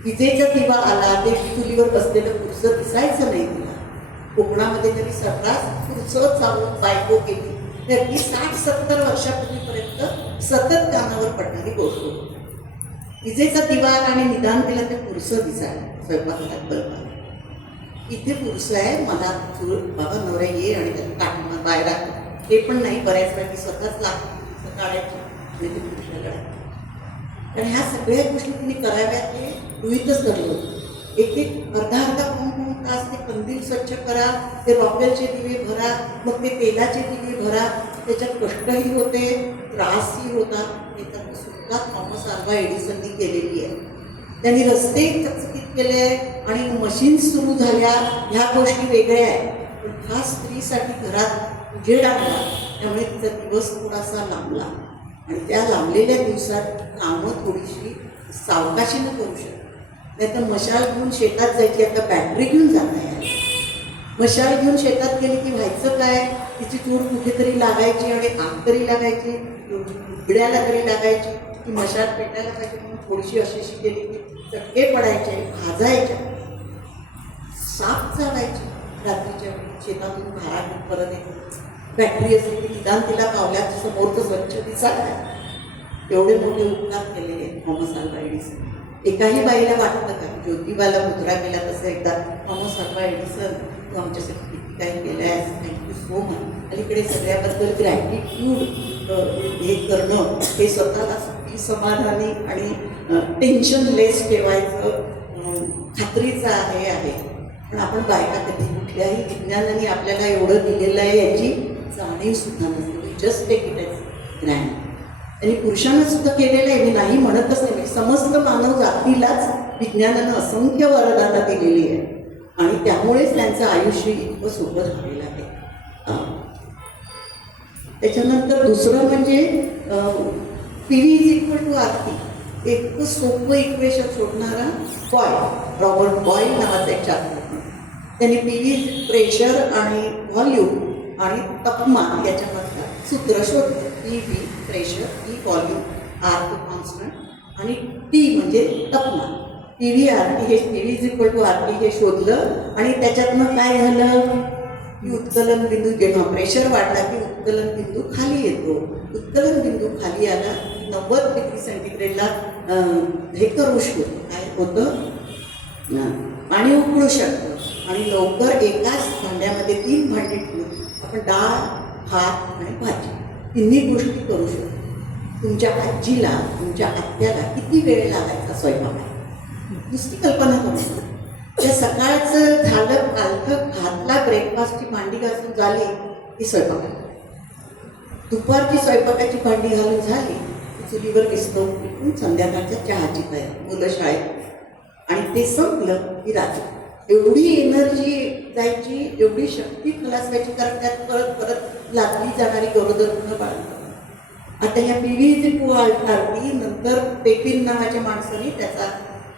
विजेचा दिवा आला, ते चुलीवर बसलेलं पुरुषं दिसायचं नाही तिला. कोकणामध्ये तरी सर्रास पुरुषं चालून बायको केली, तर ती 60-70 वर्षापूर्वीपर्यंत सतत कानावर पडणारी गोष्ट होती. विजेचा दिवा आला आणि निदान तिला ते पुरुषं दिसायला स्वयंपाकघरात बरोबर. इथे पुरुष आहे, मला चूळ बाबा नवरा ये आणि त्याला काढणं बाहेर राहतो, ते पण नाही. बऱ्याच वेळा ती स्वतःच लागतं काढायची आणि ते पुरुषाला काढायचं. कारण ह्या सगळ्या गोष्टी तिने कराव्या ते गृहीतच धरलं होतं. एक अर्धा पाऊण तास ते कंदील स्वच्छ करा, ते रॉकेलचे दिवे भरा, मग ते तेलाचे दिवे भरा, त्याच्यात कष्टही होते, त्रासही होता. हे तर सुद्धा थॉमस अल्वा एडिसननी केलेली आहे. त्यांनी रस्ते चकचकीत केले आणि मशीन्स सुरू झाल्या, ह्या गोष्टी वेगळ्या आहेत. पण खास स्त्रीसाठी घरात उजेड आणला, त्यामुळे तिचा दिवस थोडासा लांबला, आणि त्या लांबलेल्या दिवसात कामं थोडीशी सावकाशीनं करू शकते. नाही तर मशाल घेऊन शेतात जायची, आता बॅटरी घेऊन जाता यायला. मशाल घेऊन शेतात गेली की व्हायचं काय, तिची चूड कुठेतरी लागायची आणि आग तरी लागायची, उघड्याला तरी लागायची, ती मशाल पेटायला पाहिजे म्हणून थोडीशी अशी केली की चटके पडायचे, भाजायचे, साप चालायचे रात्रीच्या शेतातून बाहेर परत येतो. बॅटरी असेल की निदान तिला पावल्याच्या समोरचं स्वच्छ दिसायला. एवढे मोठे उपकार केलेले थॉमस अल्वा एडिसन. एकाही बाईला वाटतं का ज्योतिबाला मुद्रा केला तसं एकदा थॉमस अल्वा एडिसन तू आमच्यासाठी किती काही केलं आहे, थँक्यू सो मच. अलीकडे सगळ्याबद्दल ग्रॅटिट्यूड हे करणं, हे स्वतःला सुखी समाधानी आणि टेन्शनलेस ठेवायचं खात्रीचं आहे. पण आपण बायका कधी कुठल्याही विज्ञानाने आपल्याला एवढं दिलेलं आहे याची जाणीव सुद्धा नसते. Just take it as granted. आणि पुरुषांना सुद्धा केलेलं आहे, मी नाही म्हणतच नाही. समस्त मानव जातीलाच विज्ञानानं असंख्य वरदानं दिलेली आहे, आणि त्यामुळेच त्यांचं आयुष्य इतकं सोपं झालेलं आहे. त्याच्यानंतर दुसरं म्हणजे PV = RT, एक सोपं इक्वेशन शोधणारा रॉबर्ट बॉईल नावाचा एक शास्त्रज्ञ. त्यांनी PV प्रेशर आणि व्हॉल्यूम आणि तापमान याच्यामधलं सूत्र शोधलं. PV pressure, E volume, R constant आणि T म्हणजे तापमान. PV RT हे शोधलं, आणि त्याच्यातनं काय झालं की उत्कलन बिंदू, जेव्हा प्रेशर वाढला की उत्कलन बिंदू खाली येतो. उत्कलन बिंदू खाली आला की 90 डिग्री सेंटीग्रेडला हे करू शकतो, काय होतं, पाणी उकळू शकतं, आणि लवकर एकाच भांड्यामध्ये 3 भांडी ठेवून आपण डाळ, भात आणि भाजी तिन्ही गोष्टी करू शकतो. तुमच्या आजीला, तुमच्या आत्याला किती वेळ लागायचा स्वयंपाकाला, नुसती कल्पना करू. त्या सकाळचं झालं, कालचं घातला, ब्रेकफास्टची भांडी घासून झाली की स्वयंपाकाला, दुपारची स्वयंपाकाची भांडी घालून झाली की चुलीवर विस्तव पिटून संध्याकाळच्या चहाची तयारी, मुलं शाळेत, आणि ते संपलं की रात्री. एवढी एनर्जी जायची, एवढी शक्ती खलास व्हायची, कारण त्यात परत परत लागली जाणारी गरोदर पूर्ण बाळगतात. आता ह्या PV RT नंतर पेपिन नावाच्या माणसाने त्याचा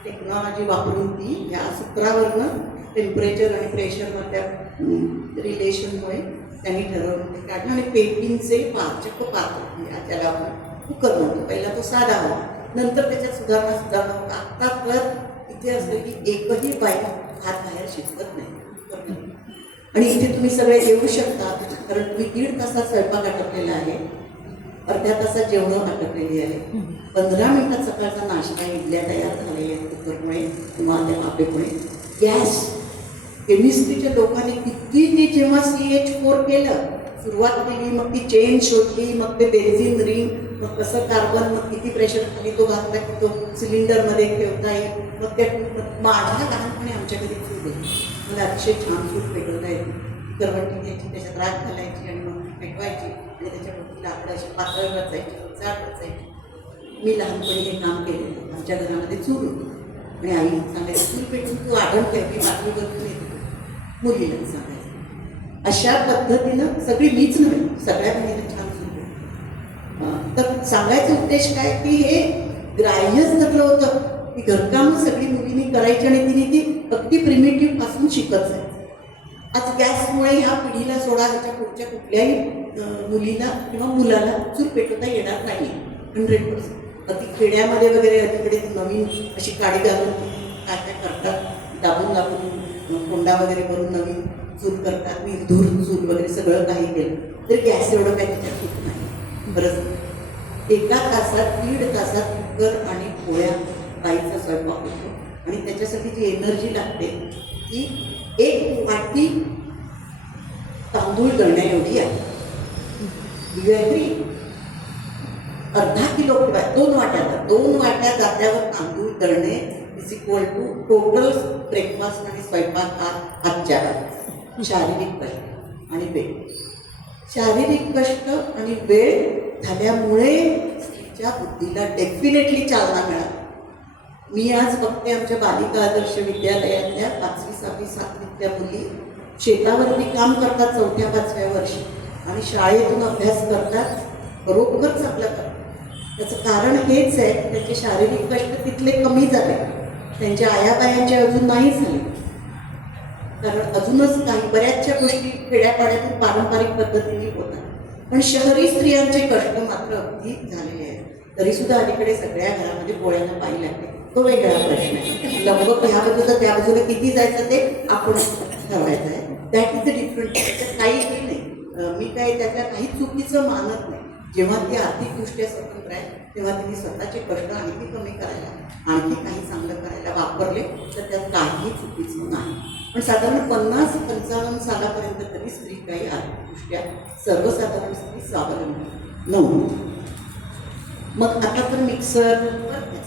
टेक्नॉलॉजी वापरून ती ह्या सूत्रावरनं टेम्परेचर आणि प्रेशरमधल्या रिलेशनमुळे त्यांनी ठरवून ते काढलं आणि पेटींचे चक्क पात्र म्हणजे ज्याला आपण कुकर म्हणतो. पहिला तो साधा हो, नंतर त्याच्यात सुधारणा होता. आत्ता तर इथे असं की एकही बाई हात बाहेर शिकवत नाही. आणि इथे तुम्ही सगळे येऊ शकता कारण तुम्ही 1.5 तासात स्वयंपाक आटपलेला आहे, अर्ध्या तासात जेवणं आटपलेली आहे, 15 मिनिटात सकाळचा नाश्ता इडल्या तयार झालेल्या आहेत कुकरमुळे किंवा त्या वाफेमुळे. गॅस केमिस्ट्रीच्या लोकांनी किती ते जेव्हा CH4 केलं सुरुवात केली, मग ती चेन शोधली, मग ते बेन्झिन रिंग, मग कसं कार्बन, मग किती प्रेशर खाली तो घातला की तो सिलेंडरमध्ये ठेवता येईल. मग ते माझ्या लहानपणी आमच्या घरी चूल होती, मला अतिशय छान चूल पेटवता येते. करवंटी घ्यायची, त्याच्यात राख घालायची आणि मग ती पेटवायची आणि त्याच्यावरती लाकडं अशी पातळ रचायची, जाड रचायची. मी लहानपणी हे काम केलेलं. आमच्या घरामध्ये चूल होती आणि आई सांगायची चूल पेटून तू आढळ ठेव, मी बाजूवरतून येते. मुलीला सांगायचं. अशा पद्धतीनं सगळी मीच नव्हे, सगळ्या मुलीला छान चूल. तर सांगायचा उद्देश काय की हे ग्राह्यच धरलं होतं की घरकाम सगळी मुलींनी करायची आणि तिने ती अगदी प्रिमिटिव्ह पासून शिकत जायचं. आज गॅसमुळे ह्या पिढीला सोडा, ह्याच्या पुढच्या कुठल्याही मुलीला किंवा मुलाला चूल पेटवता येणार नाही 100%. अति खेड्यामध्ये वगैरे अलीकडे नवीन अशी काडी घालून काय काय करतात, दाबून दाबून कोंडा वगैरे करून नवीन चूल करतात, निर्धूर चूल वगैरे सगळं काही केलं तर गॅस एवढं काही त्याच्यात होत नाही. बरंच 1 तासात 1.5 तासात कुकर आणि पोळ्या बाईचा स्वयंपाक होतो आणि त्याच्यासाठी जी एनर्जी लागते ती 1 वाटी तांदूळ दळण्या एवढी आहे. अर्धा किलो किंवा 2 वाट्या जात्यावर तांदूळ दळणे is equal to total breakfast आणि स्वयंपाक हातच्या वेळेस. शारीरिक कष्ट आणि वेळ, शारीरिक कष्ट आणि वेळ झाल्यामुळे स्त्रीच्या बुद्धीला डेफिनेटली चालना मिळाली. मी आज बघते आमच्या बालिका आदर्श विद्यालयातल्या 5वी 6वी 7वीतल्या मुली शेतावरती काम करतात 4थ्या 5व्या वर्षी आणि शाळेतून अभ्यास करतात, बरोबर चांगलं करतात. त्याचं कारण हेच आहे की त्यांचे शारीरिक कष्ट तिथले कमी झाले, त्यांच्या आयाबायांचे अजून नाही झाले. कारण अजूनच काही बऱ्याचशा गोष्टी खेड्यापाड्यातून पारंपरिक पद्धतीने होतात, पण शहरी स्त्रियांचे कष्ट मात्र अगदी झालेले आहेत. तरीसुद्धा अलीकडे सगळ्या घरामध्ये पोळ्यांना पाणी लागते, तो वेगळा प्रश्न आहे. लंबक ह्या बाजूला त्या बाजूला किती जायचं ते आपण ठरवायचं आहे. That is a different. त्याच्यात काही नाही, मी काय त्यातल्या काही चुकीचं मानत नाही. जेव्हा ती आर्थिकदृष्ट्या स्वतंत्र आहे तेव्हा तिने स्वतःचे कष्ट आणखी कमी करायला, आणखी काही चांगलं करायला वापरले तर त्यात काही चुकीचं नाही. पण साधारण 50-55 सालापर्यंत तरी स्त्री काही आर्थिकदृष्ट्या सर्वसाधारण स्त्री स्वावलंबी नव्हती. मग आता तर मिक्सर,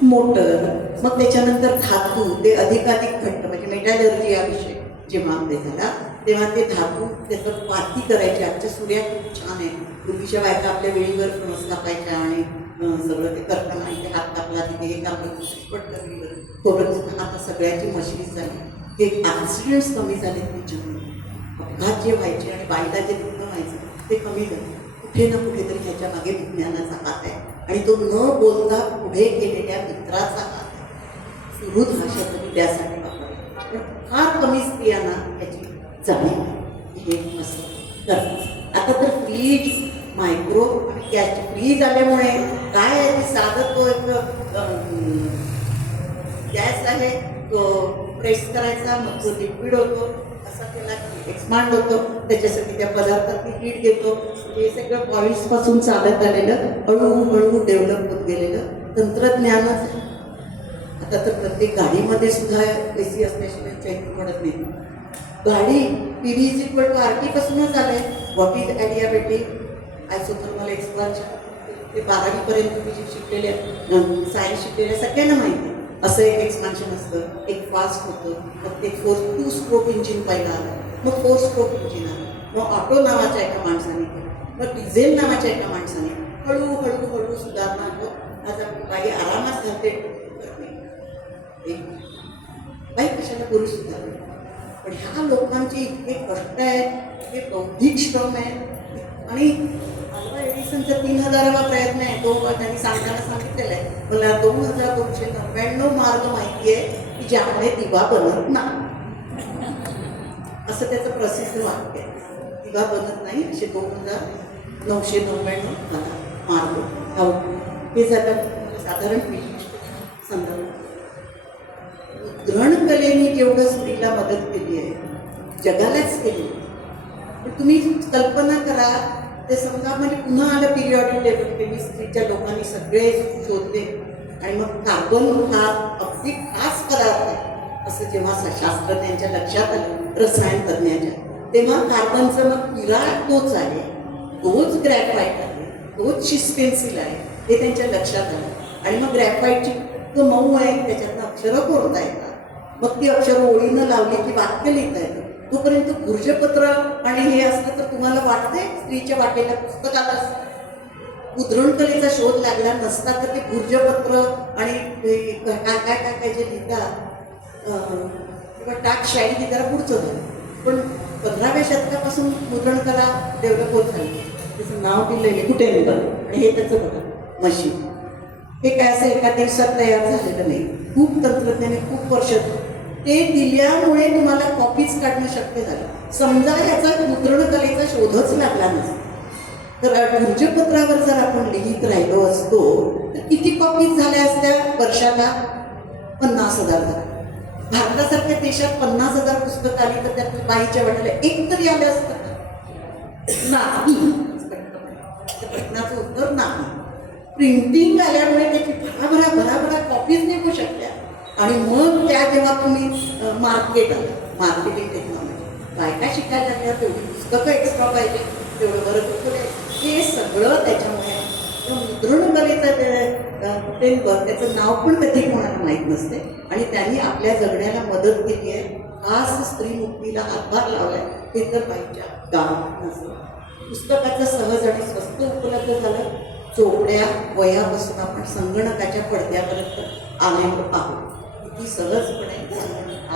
मोटर, मग त्याच्यानंतर धातू, ते अधिकाधिक घट्ट म्हणजे मेटॅलर्जी या विषय जेव्हा ते झाला तेव्हा ते धातू त्याचं पाती करायचे. आजच्या सूर्या खूप छान आहे. पूर्वीच्या बायका आपल्या वेळीवर फणस कापायच्या आणि सगळं ते करताना इथे हात कापला, तिथे हे कापलं, पटकन थोडं. आता सगळ्याची मशिनीच झाली. ते ॲक्सिडेंट्स कमी झाले त्याच्यामुळे. अपघात जे व्हायचे आणि बाईला जे दुःख व्हायचं ते कमी झालं. कुठे ना कुठेतरी ह्याच्या मागे विज्ञानाचा हात आहे आणि तो न बोलता पुढे गेलेल्या मित्राचा हात आहे. सुहृद हा शब्द मी त्यासाठी वापरला, पण फार कमी स्त्रियांना याची जाणीव हे असं करतात. आता तर फ्रीज, मायक्रो आणि गॅस. फ्रीज आल्यामुळे काय आहे की साधं तो एक गॅस आहे, तो प्रेस करायचा, मग तो लिक्विड होतो, असा त्याला एक्सपांड होतो, त्याच्यासाठी त्या पदार्थातली हीट घेतो. हे सगळं बॉईल्सपासून चालत आलेलं, हळूहळू डेव्हलप होत गेलेलं तंत्रज्ञानच आहे. आता तर प्रत्येक गाडीमध्ये सुद्धा AC असल्याशिवाय चैन पडत नाही. गाडी PV is equal to RT पासूनच आलं आहे. What is adiabatic, isothermal expansion, ते 12वीपर्यंत तुम्ही जे शिकलेले सायन्स शिकलेल्या सगळ्यांना माहिती आहे. असं एक एक्सपान्शन असतं, एक फास्ट होतं, मग ते 2 स्ट्रोक इंजिन पहिला आलं, मग 4 स्ट्रोक इंजिन आलं, मग ऑटो नावाच्या एका माणसाने केलं, मग डिझेल नावाच्या एका माणसाने हळूहळू सुधारणा होत आज आपली बाई आरामात घालते. बाई कशाला पुरुष सुधारले, पण ह्या लोकांचे इतके कष्ट आहेत, इतके बौद्धिक श्रम आहेत. आणि अल्वा एडिसनचा 3000वा प्रयत्न आहे, तो त्यांनी सांगताना सांगितलेला आहे, मला 2299 मार्ग माहिती आहे की ज्यामुळे दिवा बनत नाही, असं त्याचं प्रसिद्ध वाक्य आहे. मुलगा बनत नाही असे 2999 मला मार्क आउट. हे झालं साधारण विशिष्ट संदर्भ. मुद्रण कलेने जेवढं स्त्रीला मदत केली आहे जगालाच केली. पण तुम्ही कल्पना करा, ते समजा म्हणजे पुन्हा आलं पिरियॉडिक टेबल केमिस्ट्रीच्या लोकांनी सगळे शोधले आणि मग कार्बन हा अगदी खास पदार्थ आहे असं जेव्हा शास्त्रज्ञांच्या लक्षात आलं, रसायन तज्ज्ञांच्या, तेव्हा कार्बनचं मग विराट तोच आहे, तोच ग्रॅफाईट आहे, तोच शिस्पेन्सिल आहे हे त्यांच्या लक्षात आलं. आणि मग ग्रॅफाईटची तो मऊ आहे, त्याच्यातनं अक्षरं कोरता येतात. मग ती अक्षरं ओळीनं लावली की वाक्य लिहिता येतं. तोपर्यंत भुर्जपत्र आणि हे असलं तर तुम्हाला वाटतंय स्त्रीच्या वाटेला पुस्तकाला मुद्रणकलेचा शोध लागला नसता तर ते भुर्जपत्र आणि काय काय काय काय जे लिहितात किंवा टाक शाळी ती जरा पुढचं झालं. पण 15व्या शतकापासून मुद्रणकला डेव्हलप होत झाली. त्याचं नाव दिलेलं आहे गुटेनबर्ग आणि हे त्याचं बघा मशीन. हे काय असं एका दिवसात तयार झालेलं नाही, खूप तंत्रज्ञाने खूप वर्ष. ते दिल्यामुळे तुम्हाला कॉपीज काढणं शक्य झालं. समजा याचा मुद्रणकलेचा शोधच लागला नसता तर भुर्जपत्रावर जर आपण लिहित राहिलो असतो तर किती कॉपीज झाल्या असत्या वर्षाला? 50,000 झाल्या. भारतासारख्या देशात 50,000 पुस्तकं आली तर त्यात बाईच्या वाट्याला एक तरी आलं असतं नाही. प्रश्नाचं उत्तर नाही. प्रिंटिंग आल्यामुळे त्याची भराभरा कॉपीज निघू शकल्या आणि मग त्या जेव्हा तुम्ही मार्केट आलं, मार्केटिंग टेक्नॉलॉजी, बायका शिकायला लागल्या, तेवढी पुस्तकं एक्स्ट्रा पाहिजे, तेवढं बरं पुस्तकं, हे सगळं त्याच्यामुळे. मुद्रणकलेचा गुटेनबर्ग त्याचं नाव पण कधी कोणाला माहीत नसते आणि त्यांनी आपल्या जगण्याला मदत केली आहे. खास स्त्री मुक्तीला हातभार लावला आहे, हे तर बाईच्या गावात नसतं. पुस्तकाचं सहज आणि स्वस्त उपलब्ध झालं. चोपड्या वह्यापासून आपण संगणकाच्या पडद्यापर्यंत आलेलो आहोत. किती सहजपणे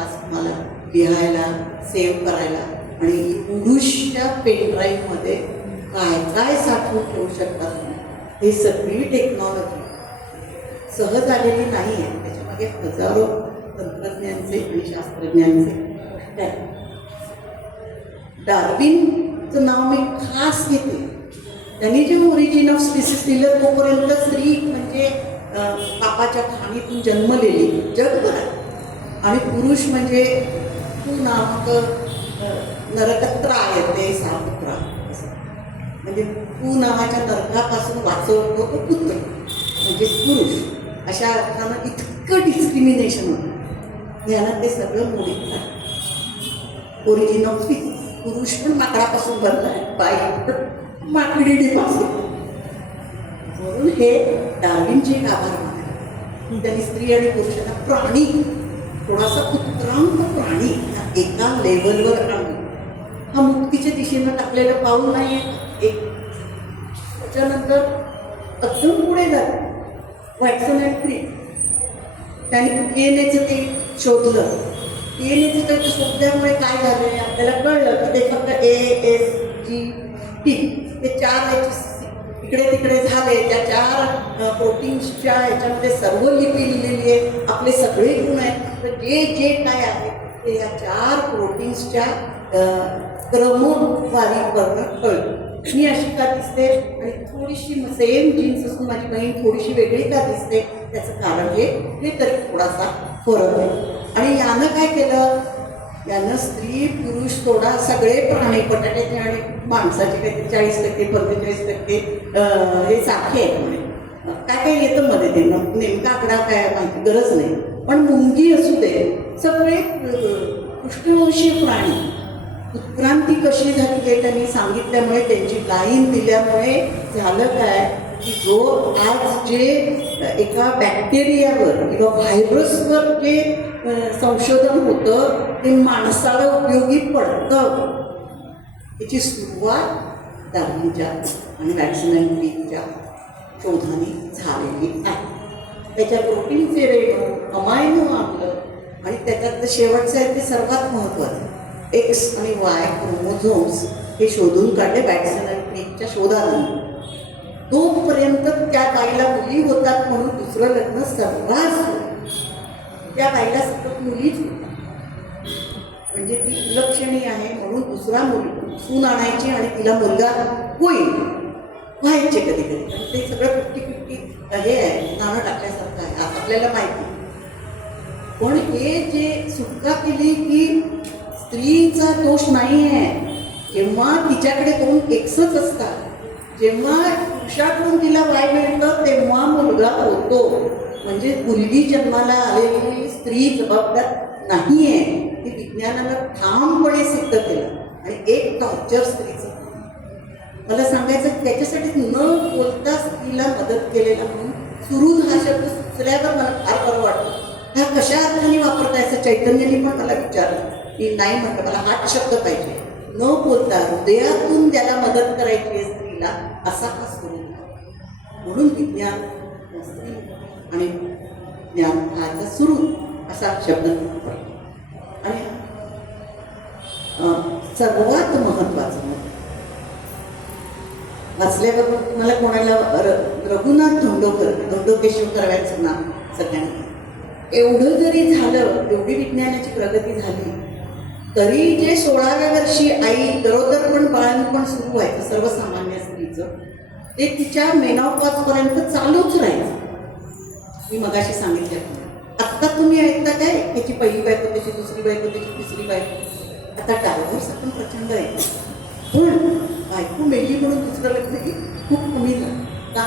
आज मला लिहायला, सेव्ह करायला आणि पुरुषच्या पेनड्राईव्हमध्ये काय काय साठवून ठेवू शकतात हे सगळी टेक्नॉलॉजी सहज आलेली नाही आहे. त्याच्यामागे हजारो तंत्रज्ञांचे आणि शास्त्रज्ञांचे. डार्विनचं नाव मी खास घेते. त्यांनी जे ओरिजिन ऑफ स्पीसीस दिलं तोपर्यंत स्त्री म्हणजे पापाच्या खाणीतून जन्मलेली जगभरात आणि पुरुष म्हणजे तू नामक नरकत्रा येते सापुत्रा, म्हणजे तू नावाच्या नरकापासून वाचवतो तो पुत्र म्हणजे पुरुष. अशा अर्थानं इतकं डिस्क्रिमिनेशन होतं. यानं ते सगळं मोडीत आहे. Origin of species. पुरुष पण माकडापासून बनला आहे, बाई पण माकडिडीपासून. म्हणून हे डार्विनचे एक आभार मानले. त्यांनी स्त्री आणि पुरुषांना प्राणी, थोडासा उत्क्रांत प्राणी एका लेवलवर आणून हा मुक्तीच्या दिशेनं टाकलेलं पाऊल नाही आहे एक. त्याच्यानंतर अजून पुढे झालं वॅटसन अँड क्रिक. त्यांनी DNA ते शोधलं. DNA त्या शोधल्यामुळे काय झालं आपल्याला कळलं की ते फक्त ASGT ते 4 इकडे तिकडे झाले. त्या 4 प्रोटीन्सच्या ह्याच्यामध्ये सर्व लिपी लिहिलेली आहे, आपले सगळे गुण आहेत. तर जे जे काय आहे ते या 4 प्रोटीन्सच्या क्रमवारीवरनं कळलं. मी अशी का दिसते आणि थोडीशी सेम जीन्स असून माझी बहीण थोडीशी वेगळी का दिसते, त्याचं कारण हे तरी थोडासा फरक आहे. आणि यानं काय केलं, यानं स्त्री पुरुष थोडा सगळे प्राणी, बटाट्याचे आणि माणसाचे काहीतरी 40% 45% हे सारखे आहेत म्हणे. काय काय येतं मध्ये ते नेमका आकडा काय माहिती गरज नाही, पण मुंगी असू दे सगळे पृष्ठवंशीय प्राणी. उत्क्रांती कशी झाली हे त्यांनी सांगितल्यामुळे, त्यांची लाईन दिल्यामुळे झालं काय की जो आज जे एका बॅक्टेरियावर किंवा व्हायरसवर जे संशोधन होतं ते माणसाला उपयोगी पडतं. याची सुरुवात डार्विनच्या आणि वॅटसन अँड क्रिकच्या शोधाने झालेली आहे. त्याच्या प्रोटीनचे रेणू, अमायनो आम्ल आणि त्याच्यातलं शेवटचं आहे ते सर्वात महत्त्वाचं X आणि Y क्रोमोझोम्स हे शोधून काढले वॅटसन अँड क्रिकच्या शोधानंतर. तोपर्यंत त्या बाईला मुली होतात म्हणून दुसरं लग्न सर्रास, त्या बाईला सतत मुलीच होतात. म्हणजे ती विलक्षणी आहे म्हणून दुसरा सून आणायची आणि तिला मुलगा होईल व्हायचे कधी कधी. पण ते सगळं 50-50 हे आहे, नाणं टाकल्यासारखं आहे आपल्याला माहिती. पण हे जे सुटका केली की स्त्रीचा दोष नाही आहे. जेव्हा तिच्याकडे 2 एक्सच असतात, जेव्हा पुरुषाकडून तिला वाय मिळतं तेव्हा मुलगा होतो. म्हणजे मुलगी जन्माला आलेली स्त्री जबाबदार नाही आहे. ती विज्ञानानं ठामपणे सिद्ध केलं. आणि एक टॉर्चर स्त्रीचं मला सांगायचं, त्याच्यासाठी न बोलता स्त्रीला मदत केलेला म्हणून सुरुद हा शब्द सुचल्यावर मला फार बरं वाटतं. हा कशा अर्थाने वापरता असं चैतन्याने पण मला विचारलं. मी नाही म्हटलं, मला हाच शब्द पाहिजे. न बोलता हृदयातून त्याला मदत करायची आहे स्त्रीला, असा हा सुरुद. म्हणून विज्ञान स्त्री आणि ज्ञान हाचा सुरुद असा शब्द वापरतो. आणि सर्वात महत्त्वाचं वाचल्याबरोबर मला कोणाला रघुनाथ धोंडोकेश्वर करायचं नाव सगळ्यांना. एवढं जरी झालं, एवढी विज्ञानाची प्रगती झाली तरी जे 16व्या वर्षी आई गरोदरपण बाळंतपण सुरू व्हायचं सर्वसामान्य स्त्रीचं, ते तिच्या मेनॉपॉजपर्यंत चालूच राहायचं. मी मगाशी सांगितलं. आत्ता तुम्ही ऐकता काय, त्याची पहिली बायको, त्याची दुसरी बायको, त्याची तिसरी बायको. आता डायव्हर्स आपण प्रचंड ऐकतो. पण बायको मेली म्हणून दुसरं लग्न ही खूप कमी झालं का?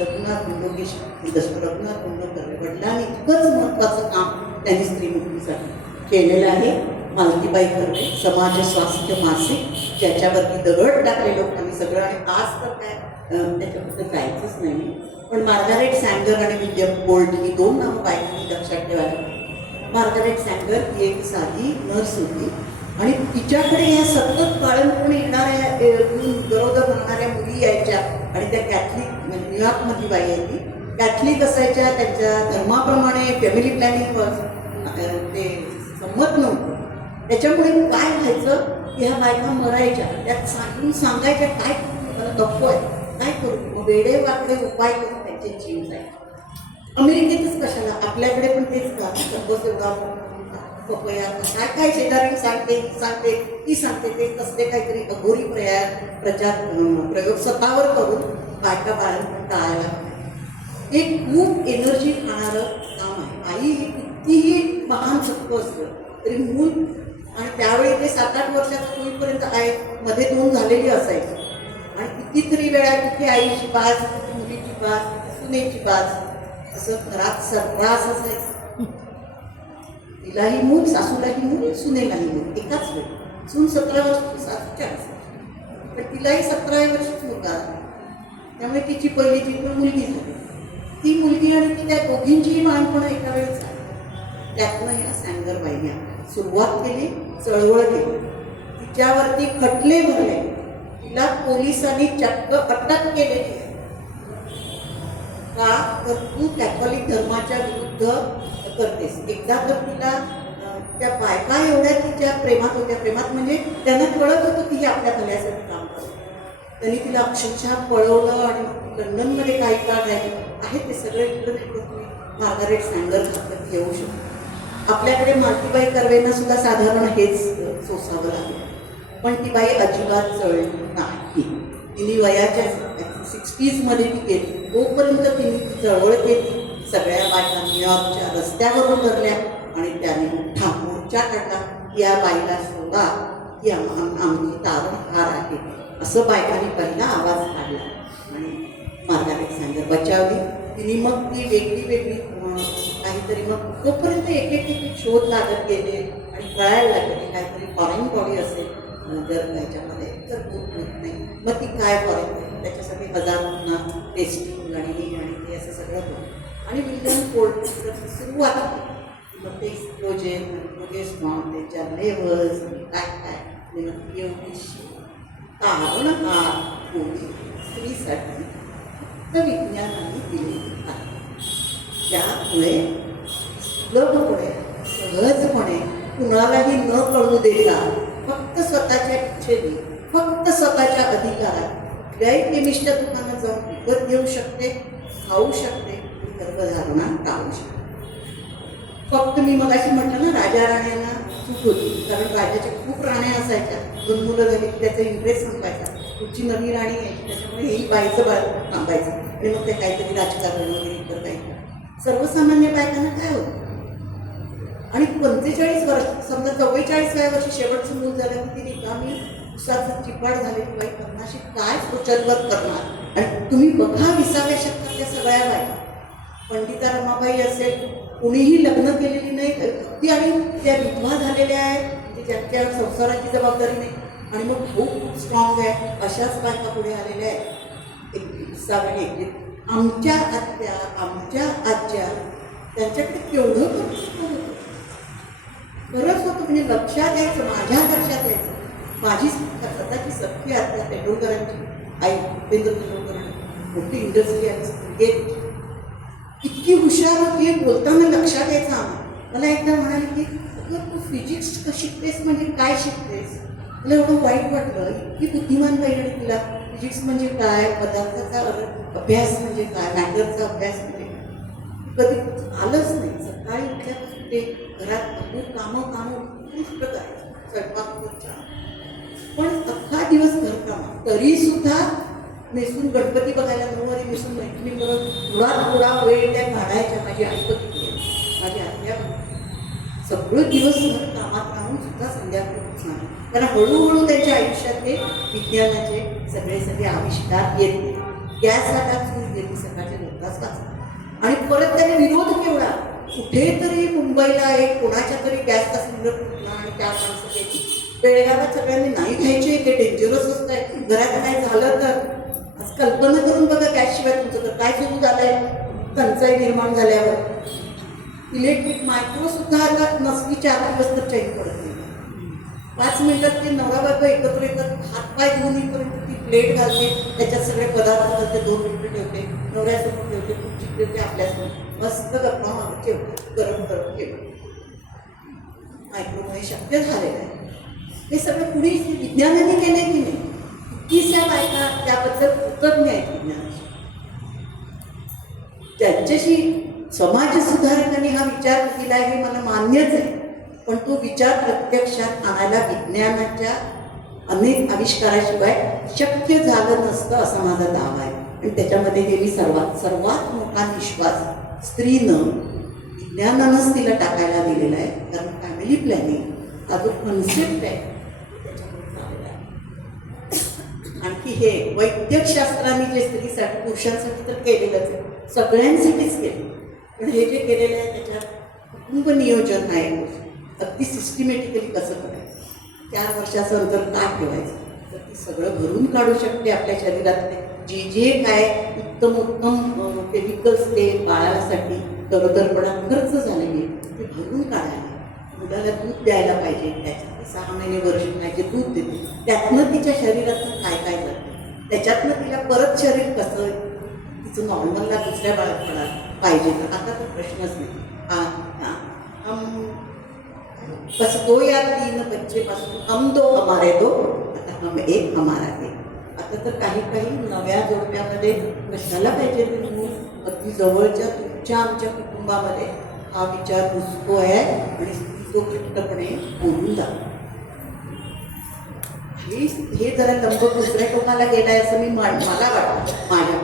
रघुनाथ धोंडोकर वडिलांनी इतकंच महत्त्वाचं काम त्यांनी स्त्रीमुक्तीसाठी केलेलं आहे. मालतीबाई कर्वे समाज स्वास्थ्य मासिक, ज्याच्यावरती दगड टाकले लोकांनी सगळं. आणि आज तर काय त्याच्याबद्दल जायचंच नाही. पण मार्गारेट सँगर आणि विल्यम गोल्ड ही 2 नावं बायकांनी लक्षात ठेवायला. मार्गारेट सँगर ही एक साधी नर्स होती आणि तिच्याकडे ह्या सतत बाळंतपण येणाऱ्या गरोदर राहणाऱ्या मुली यायच्या. आणि त्या कॅथलिक, म्हणजे न्यूयॉर्कमधली बाई आहे ती, कॅथलिक असायच्या. त्यांच्या धर्माप्रमाणे फॅमिली प्लॅनिंग ते संमत नव्हतं. त्याच्यामुळे काय व्हायचं, ह्या बायका मरायच्या. त्यात सांगायच्या काय मला नको आहे, काय करू. मग वेडे वाकडे उपाय करून त्यांचे जीव जायचे. अमेरिकेतच कशाला, आपल्याकडे पण तेच का, एवढा पपया काय काय शेजारी सांगते ती सांगते, ते कसले काहीतरी अघोरी प्रयोग स्वतःवर करून बायका बाळंतपण टाळायला. हे खूप एनर्जी खाणारं काम आहे. आई हे कितीही महान सत्व असलं तरी मूल, आणि त्यावेळी ते 7-8 वर्षाचं होईपर्यंत आई मध्ये 2 झालेली असायची. आणि कितीतरी वेळा तिथे आईची बाज, मुलीची बाज, सुनेची बाज, असं घरात सर्रास असायचं. तिलाही मूल, सासूलाही मूल, सुनेलाही मूल एकाच वेळी. सून 17 वर्षाची, सासू 40. पण तिलाही 17व्या वर्षीच मुलगा आला. त्यामुळे तिची पहिली ती पण मुलगी झाली. ती मुलगी आणि ती त्या दोघींचीही बाळंतपणं एका वेळेस झाली. त्यातनं ह्या सँगरबाईंनी सुरुवात केली, चळवळ केली. तिच्यावरती खटले भरले. तिला पोलिसांनी चक्क अटक केलेली आहे. का तर तू कॅथॉलिक धर्माच्या विरुद्ध करतेस. एकदा तर तिला त्या बायका एवढ्या तिच्या प्रेमात होत्या. प्रेमात म्हणजे त्यांना कळत होतं की ही आपल्या भल्यासाठी काम करते. त्यांनी तिला अक्षरशः पळवलं आणि लंडनमध्ये काही काळ राहिली आहे. ते सगळे इंटरनेटवर तुम्ही मार्गारेट सँगर खात्यात येऊ शकतो. आपल्याकडे मालतीबाई कर्वेंना सुद्धा साधारण हेच सोसावं लागलं. पण ती बाई अजिबात चळली नाही. तिने वयाच्या 60s ती गेली. तोपर्यंत तिने चळवळ केली. सगळ्या बायका न्यूयॉर्कच्या रस्त्यावर उतरल्या आणि त्याने मोठा मोर्चा काढला. या बाईला सोडा, की आमची तारणहार आहे, असं बायकांनी पहिला आवाज काढला. आणि मार्गारेट सँगर बचावली. तिने मग ती वेगळी काहीतरी, मग तोपर्यंत एक शोध लागत गेले आणि कळायला लागले की काहीतरी फॉरेन बॉडी असेल जर ह्याच्यामध्ये तर होत नाही. मग ती काय फॉरेन बॉडी, त्याच्यासाठी हजारोंना टेस्टिंग आणि ते असं सगळं होतं. आणि विल्यम गोल्ड सुरुवात केली. मग ते इस्ट्रोजेन, प्रोजेस्टेरॉन, त्याच्या लेवल्स काय एवढीशी तारणहार गोळी स्त्रीसाठी फक्त विज्ञानाने दिलेली आहे. त्यामुळे सुलभपणे, सहजपणे, कुणालाही न कळू देता, फक्त स्वतःच्या इच्छेने, फक्त स्वतःच्या अधिकारात कुठल्याही केमिस्टच्या दुकानात जाऊन विकत घेऊ शकते, खाऊ शकते, गर्भधारणा टाळू शकते. फक्त मी मगाशी म्हटलं ना, राजा राण्यांना चूक होती, कारण राजाच्या खूप राण्या असायच्या. 2 मुलं झाली की त्याचा इंटरेस्ट संपायचा. पुढची नवी राणी यायची, त्याच्यामुळे हेही बाईचं बाळ थांबायचं आणि मग ते काहीतरी राजकारण वगैरे इतर काही. सर्वसामान्य बायकांना काय होतं. आणि 45 वर्ष, समजा 44व्या वर्षी शेवटचं मूल झालं की ती रिकामी उसाचं चिपाड झालेली बाई करण्याशी काय सोचलवर करणार. आणि तुम्ही बघा 20व्या शतकातल्या सगळ्या बायका, पंडिता रमाबाई असेल, कुणीही लग्न केलेली नाही अगदी, आणि त्या विधवा झालेल्या आहेत, म्हणजे ज्यांच्या संसाराची जबाबदारी नाही, आणि मग भाऊ खूप स्ट्रॉंग आहे, अशाच बायका पुढे आलेल्या आहेत. 21व्या आमच्या आत्या, आमच्या आज्या, त्यांच्याकडे केवढं कर्तृत्व होतं, खरंच होतं. म्हणजे लक्षात यायचं, माझ्या लक्षात यायचं. माझी स्वतःची सख्खी आत्या तेंडुलकरांची आई, उपेंद्र तेंडुलकर, मोठी इंडस्ट्रियलिस्ट, इतकी हुशार होती, बोलताना लक्षात यायचं आम्हाला. मला एकदा म्हणाले की तू फिजिक्स शिकतेस म्हणजे काय शिकतेस. मला एवढं वाईट वाटलं, इतकी बुद्धिमान बाई, आणि तिला फिजिक्स म्हणजे काय, पदार्थाचा अभ्यास म्हणजे काय, मॅटरचा अभ्यास म्हणजे कधी आलंच नाही. सकाळी उठल्यापासून ते घरात भरपूर कामं उत्कृष्ट करायचं, स्वयंपाक खूप छान, पण अख्खा दिवस घरकाम. तरीसुद्धा नेसून गणपती बघायला 9 वारी नेसून मैत्रिणीबरोबर थोडा वेळ त्या काढायच्या. माझी आई बघितली, माझी आत्या सगळं दिवसभर कामात राहून सुद्धा संध्याकाळी उठणार, कारण हळूहळू त्यांच्या आयुष्यात ते विज्ञानाचे सगळे आविष्कार येते. गॅस आता चूल गेली सकाळच्या 2 तास वाजता, आणि परत त्याने विरोध केवढा. कुठेतरी मुंबईला एक कोणाच्या तरी गॅसचा सिलेंडर फुटला आणि 4 माणसं गेली. बेळगावात सगळ्यांनी नाही घ्यायचे, ते डेंजरस असत आहे, घरात काय झालं तर. आज कल्पना करून बघा, गॅसशिवाय तुमचं तर काय सुरू झालं आहे टंचाई निर्माण झाल्यावर. इलेक्ट्रिक मायक्रोसुद्धा आता नसली 4 दिवस तर चैन पडत नाही. 5 मिनिटात ते नवरा बायको एकत्र येतात, हातपाय धुवूनपर्यंत ती प्लेट घालते, त्याच्यात सगळे पदार्थ घालते, 2 मिनिटं ठेवते, नवऱ्यासमोर ठेवते, खुर्ची ठेवते, आपल्यासमोर मस्त गप्पा मागत ठेवते, गरम गरम ठेवते. मायक्रोमुळे शक्य झालेलं आहे. हे सगळं कुणी विज्ञानाने केले की नाही. 21व्या बायका त्याबद्दल कृतज्ञ आहेत विज्ञानाशी. त्यांच्याशी समाज सुधारकांनी हा विचार केला हे मला मान्यच आहे, पण तो विचार प्रत्यक्षात आणायला विज्ञानाच्या अनेक आविष्काराशिवाय शक्य झालं नसतं असा माझा दावा आहे. आणि त्याच्यामध्ये हे मी सर्वात मोठा विश्वास स्त्रीनं विज्ञानानंच तिला टाकायला दिलेला आहे. कारण फॅमिली प्लॅनिंग हा जो कन्सेप्ट आहे त्याच्यामध्ये झालेला आहे. आणखी हे वैद्यकशास्त्राने जे स्त्रीसाठी पुरुषांसाठी तर केलेलंच आहे, सगळ्यांसाठीच केलं, पण हे जे केलेलं आहे त्याच्यात कुटुंब नियोजन आहे, अगदी सिस्टमॅटिकली कसं करायचं, 4 वर्षाचं अंतर काय ठेवायचं, तर ती सगळं भरून काढू शकते आपल्या शरीरातले जे काय उत्तम केमिकल्स ते बाळासाठी गरोदरपणा खर्च झालेली ते भरून काढायला. मुलाला दूध द्यायला पाहिजे, त्याच्यात 6 महिने वर्ष पाहिजे दूध देते, त्यातनं तिच्या शरीरातनं काय काय जातं, त्याच्यातनं तिला परत शरीर कसं तिचं नॉर्मलला दुसऱ्या बाळापणा पाहिजे. तर आता तो प्रश्नच नाही. बस 2 या 3 बच्चेपासून हम 2 हमारे 2, आता हम 1 हमारा 1. आता तर काही नव्या जोडप्यामध्ये कशाला पाहिजे ते मूल, अगदी जवळच्या तुमच्या आमच्या कुटुंबामध्ये हा विचार घुसतो आहे आणि तो घट्टपणे बोलून जातो. हे जरा लंब दुसऱ्या टोकाला गेला आहे असं मला वाटतं माझ्या.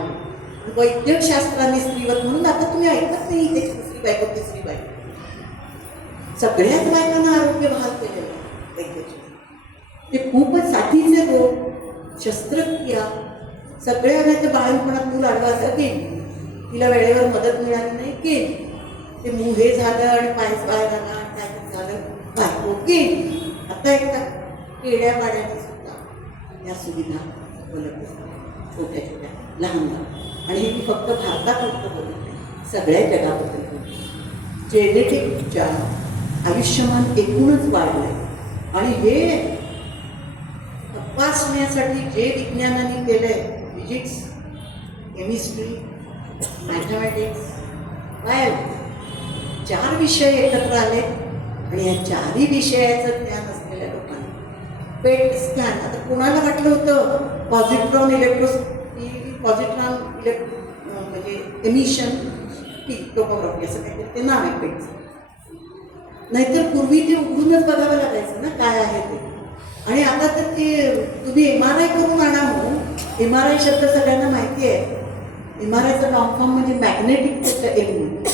वैद्यकशास्त्राने स्त्रीवर, म्हणून आता तुम्ही ऐकत नाही इथे दुसरी बायको तिसरी बायको, सगळ्याच बायकांना आरोग्य बहाल केलेलं आहे वैद्यकशास्त्र. ते खूपच साथीचे रोग, शस्त्रक्रिया सगळ्या नाही. तर बाळणपणात मूल आडवायला गेली, तिला वेळेवर मदत मिळाली नाही गेली, ते मूल हे झालं आणि पायच बाहेर आला आणि काय झालं बायको गेली. आता एकदा खेड्या पाड्याने सुद्धा या सुविधा उपलब्ध झाल्या, छोट्या छोट्या लहान लहान. आणि हे मी फक्त भारतापुरतं बोलत नाही, सगळ्या जगाबद्दल बोलतो. जेनेटिक उपचार, आयुष्यमान एकूणच वाढलं आहे. आणि हे तपासण्यासाठी जे विज्ञानाने केलं आहे, फिजिक्स, केमिस्ट्री, मॅथमॅटिक्स, बायोलॉजी, 4 विषय एकत्र आले. आणि या 4ही विषयाचं ज्ञान असलेल्या लोकांनी पेट स्कॅन, आता कोणाला वाटलं होतं पॉझिट्रॉन म्हणजे एमिशन टोपोग्राफी असं काहीतरी ते नाव आहे पेटचं. नाहीतर पूर्वी ते उघडूनच बघावं लागायचं ना काय आहे ते. आणि आता तर ते तुम्ही MRI करून आणा म्हणून, MRI शब्द सगळ्यांना माहिती आहे. MRIचा लॉंग फॉर्म म्हणजे मॅग्नेटिक एलिमेंट.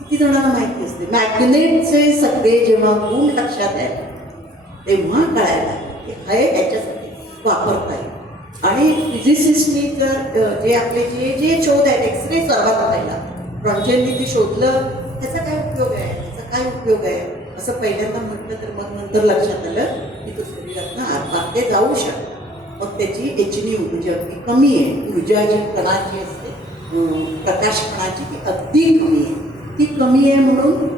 किती जणांना माहिती असते. मॅग्नेटचे सगळे जेव्हा गुण लक्षात आहेत तेव्हा कळायला की हे याच्यासाठी वापरता येईल. आणि फिजिसिस्टनी तर जे आपले जे शोध आहेत, एक्सरे सर्वात पहिला रॉन्टगेननी ते शोधलं, त्याचा काय उपयोग आहे, त्याचा काय उपयोग आहे असं पहिल्यांदा म्हटलं तर मग नंतर लक्षात आलं की तो शरीरातनं आतमध्ये ते जाऊ शकतं. मग त्याची एचनी ऊर्जा अगदी कमी आहे. ऊर्जा जी कणाची असते, प्रकाश कणाची, ती अगदी कमी आहे. ती कमी आहे म्हणून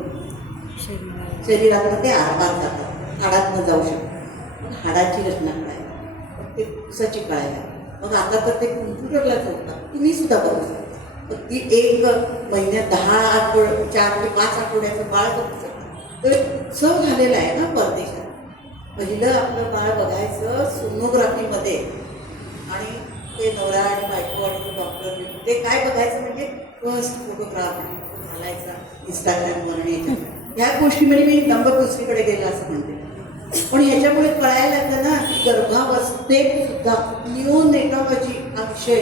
शरीरातनं ते आरपार जातात, हाडातनं जाऊ शकतं. हाडाची रचना कळायला, ते उसाची कळायला. मग आता तर ते कॉम्प्युटरला जोडतात, तुम्ही सुद्धा बघू शकता. मग ती 1 महिन्यात 4 ते 5 आठवड्याचं बाळ बघू शकता. तर उत्सव झालेला आहे ना परदेशात. पहिलं आपलं बाळ बघायचं सोनोग्राफीमध्ये, आणि ते नवरा आणि बायको आणि ते डॉक्टर ते काय बघायचं म्हणजे फर्स्ट फोटोग्राफ घालायचा इंस्टाग्रामवर आणि ह्या गोष्टी म्हणजे मी नंबर दुसरीकडे गेला असं म्हणते. पण ह्याच्यामुळे कळायला लागलं ना की गर्भावस्थेत सुद्धा निओनेटॉलॉजी हा विषय